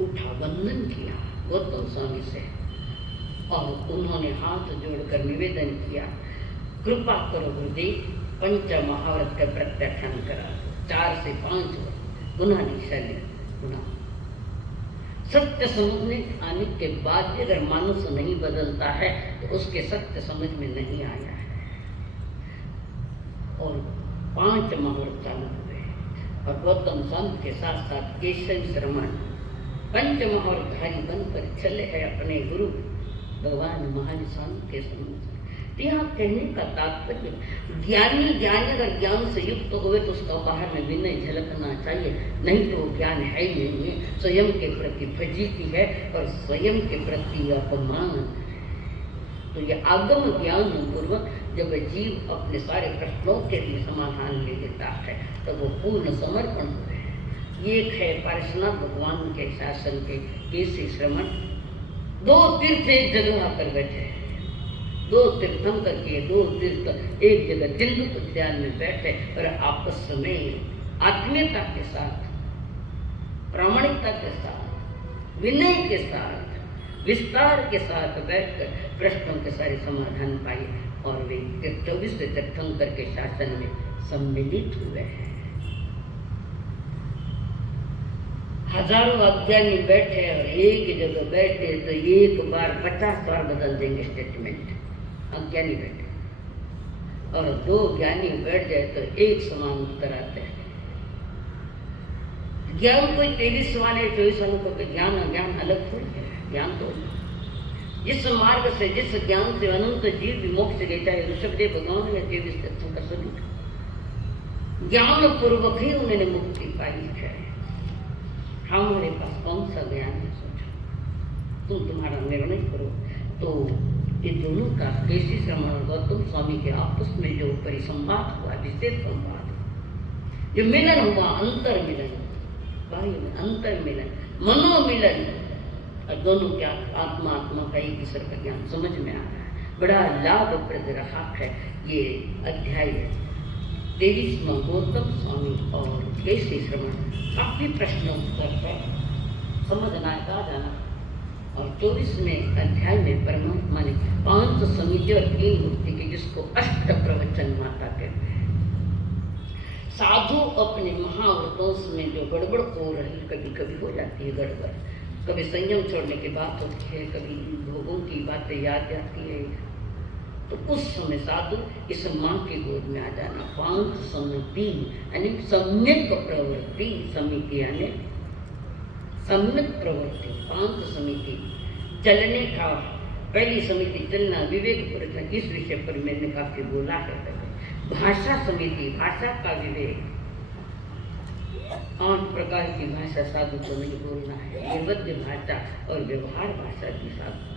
उठा, वंदन किया गौतम स्वामी से, और उन्होंने हाथ जोड़कर निवेदन किया, कृपा करो गुरुदेव, पंच महाव्रत का प्रत्याख्यान करा दो, 4 से 5 गुना निशानी गुना। सत्य समझने आने के बाद अगर मानुष नहीं बदलता है तो उसके सत्य समझ में नहीं आया है। और 5 महाव्रत चालू हुए और गौतम संत के साथ साथ केशव श्रमण पंच महाव्रतधारी बनकर चले हैं अपने गुरु भगवान महान संत के समीप। यहाँ कहने का तात्पर्य, ज्ञानी अगर ज्ञान से युक्त हुए तो उसका बाहर में विनय झलकना चाहिए, नहीं तो ज्ञान है ही नहीं है, स्वयं के प्रति फजीती है और स्वयं के प्रति अपमान। तो ये आगम ज्ञान पूर्वक जब जीव अपने सारे प्रश्नों के लिए समाधान ले लेता है तो वो पूर्ण समर्पण हुए। ये है पार्श्वनाथ भगवान के शासन के केसी श्रमण, 2 तीर्थ एक जगह आकर बैठे, 2 तीर्थंकर किए, 2 तीर्थ एक जगह तिलक उद्यान में बैठे और आपस में आत्मीयता के साथ, प्रामाणिकता के साथ, विनय के साथ, विस्तार के साथ बैठकर प्रश्नों के सारे समाधान पाए और वे 24 तीर्थंकर के शासन में सम्मिलित हुए हैं। हजारों अज्ञानी बैठे और एक जगह बैठे तो एक बार 50 बार बदल देंगे स्टेटमेंट। अज्ञानी बैठे और 2 ज्ञानी बैठ जाए तो एक समान उत्तर आते हैं। ज्ञान कोई 23 सवाल है, 24 सवालों को ज्ञान अलग थोड़ी है। ज्ञान तो जिस मार्ग से, जिस ज्ञान से अनंत जीव भी मोक्ष लेता है, ऋषभदेव भगवान या 23 तत्वों का स्वरूप, ज्ञान पूर्वक ही उन्होंने मुक्ति पाई है। हमारे पास कौन सा ज्ञान है, सोचो, तुम्हारा निर्णय करो। तो ये दोनों का केसी श्रमण और गौतम स्वामी के आपस में जो परिसंवाद हुआ, विशेष संवाद, जो मिलन हुआ, अंतर मिलन, भाई अंतर मिलन, मनोमिलन, और दोनों के आत्मा का एक दूसरे का ज्ञान समझ में आ रहा है। बड़ा लाभप्रद रहा है ये अध्याय 23वां गौतम स्वामी और केसी श्रमण। काफी प्रश्न उत्तर है, समझना का जाना। और 24वें अध्याय में परमात्मा ने 5 समिति और 3 मूर्ति की, जिसको अष्ट प्रवचन माता कहते हैं। साधु अपने महाव्रतों में जो गड़बड़ हो रही, कभी कभी हो जाती है गड़बड़, कभी संयम छोड़ने की बात होती है, कभी भोगों की बातें याद आती है, तो उस समय साधु इस माँ की गोद में आ जाना। 5 समिति यानी सम्यक प्रवृत्ति, समिति यानी सम्यक प्रवृत्ति, 5 समिति चलने का। पहली समिति चलना, विवेक पूर्वक, इस विषय पर मैंने काफी बोला है। भाषा समिति, भाषा का विवेक, 8 प्रकार की भाषा साधु को नहीं बोलना है, निर्वध्य भाषा और व्यवहार भाषा की साधु।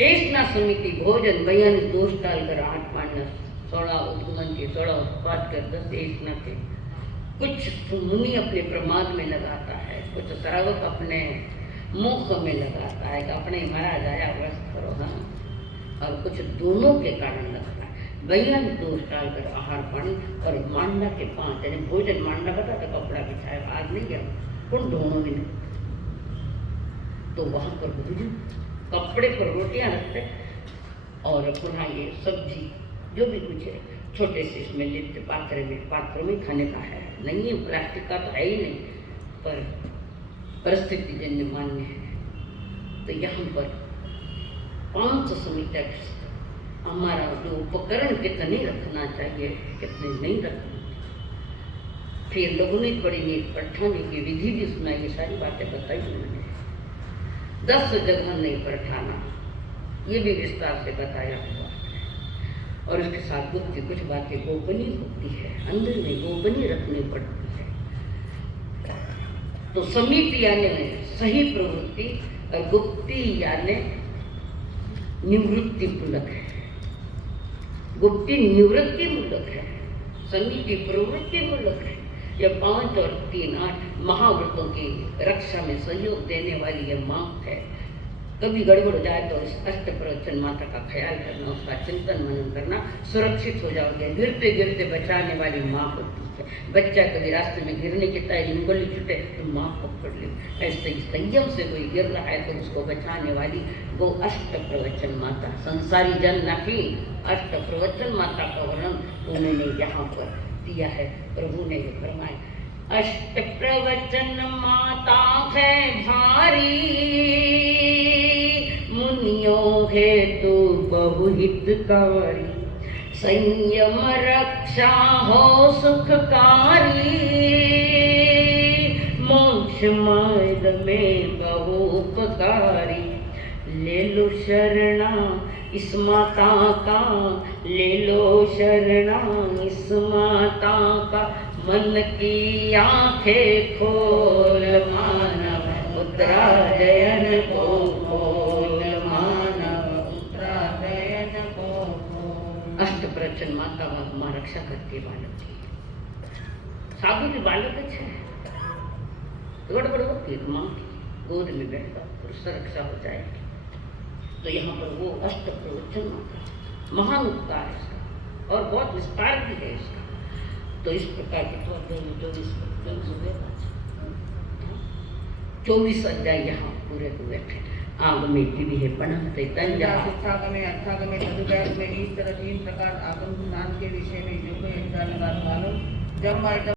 ऐसा समिति भोजन बयान दोष डालकर 8 मानना, 16 उद्गमन के, 16 उत्पाद कर 10 ऐसा के। कुछ मुनि अपने प्रमाद में लगाता है, कुछ श्रावक अपने मोख में लगाता है कि अपने ही महाराज आया बस करो। हाँ, और कुछ दोनों के कारण लगता है। वैयन दोष डालकर आहार पानी और मांडा के 5 यानी भोजन, मांडा बता था कपड़ा बिछाया, आज नहीं गया उन दोनों दिन। तो वहां पर बुजुर्ग कपड़े पर रोटियां रखते और पुनः ये सब्जी जो भी कुछ है छोटे से इसमें लिप्त पात्र में खाने का है, नहीं है प्लास्टिक का तो है ही नहीं, पर परिस्थिति जन्य मान्य है। तो यहाँ पर 5 समय तक हमारा जो उपकरण कितने रखना चाहिए कितने नहीं रखना। फिर लोगों ने बड़ी नींद परठाने की विधि भी सुनाई, ये सारी बातें बताई उन्होंने। 10 जगह नहीं परठाना, ये भी विस्तार से बताया हुआ है। और इसके साथ गुप्त कुछ बातें गोपनीय होती है, अंदर में गोपनीय रखनी पड़ती है। तो समीप यानी सही प्रवृत्ति और गुप्ती यानी निवृत्ति मूलक है। गुप्ती निवृत्ति मूलक है, समीपी प्रवृत्ति मूलक है। यह 5 और 3 8 महाव्रतों की रक्षा में सहयोग देने वाली यह मांग है। कभी गड़बड़ हो जाए तो इस अष्ट प्रवचन माता का ख्याल करना, उसका चिंतन मनन करना, सुरक्षित हो जाओगे। गिरते गिरते बचाने वाली माँ होती है। बच्चा कभी रास्ते में गिरने की तैयारी उंगली छूटे तो माँ पकड़ ले। ऐसे ही संयम से कोई गिर रहा है तो उसको बचाने वाली वो अष्ट प्रवचन माता, संसारी जन नहीं, अष्ट प्रवचन माता का वर्णन उन्होंने यहाँ पर दिया है। प्रभु ने ये फरमाया, अष्ट प्रवचन माता है भारी, मुनियों हेतु बहुहितकारी, संयम रक्षा हो सुखकारी, मोक्ष मार्ग में बहुपकारी। ले लो शरणा इस माता का, ले लो शरणा इस माता का, मन की आंखें खोल मानव उत्तरायण को खोल, मानव उत्तरायण को खोल। अष्ट प्रवचन माता माँ रक्षा करती है बालक की। साधु के बालक है, गड़बड़ होती है माँ की, गोद में बैठता और उससे रक्षा हो जाएगी। तो यहाँ पर वो अष्ट प्रवचन माता महान उपकार है इसका और बहुत विस्तार भी है इसका। तो इस प्रकार के 24 अध्याय यहाँ पूरे हुए थे। आग में भी है पढ़ते शिक्षागमे अर्थागमे तदुपयोग में इस तरह 3 प्रकार आगम ज्ञान के विषय में जो कोई मालूम जब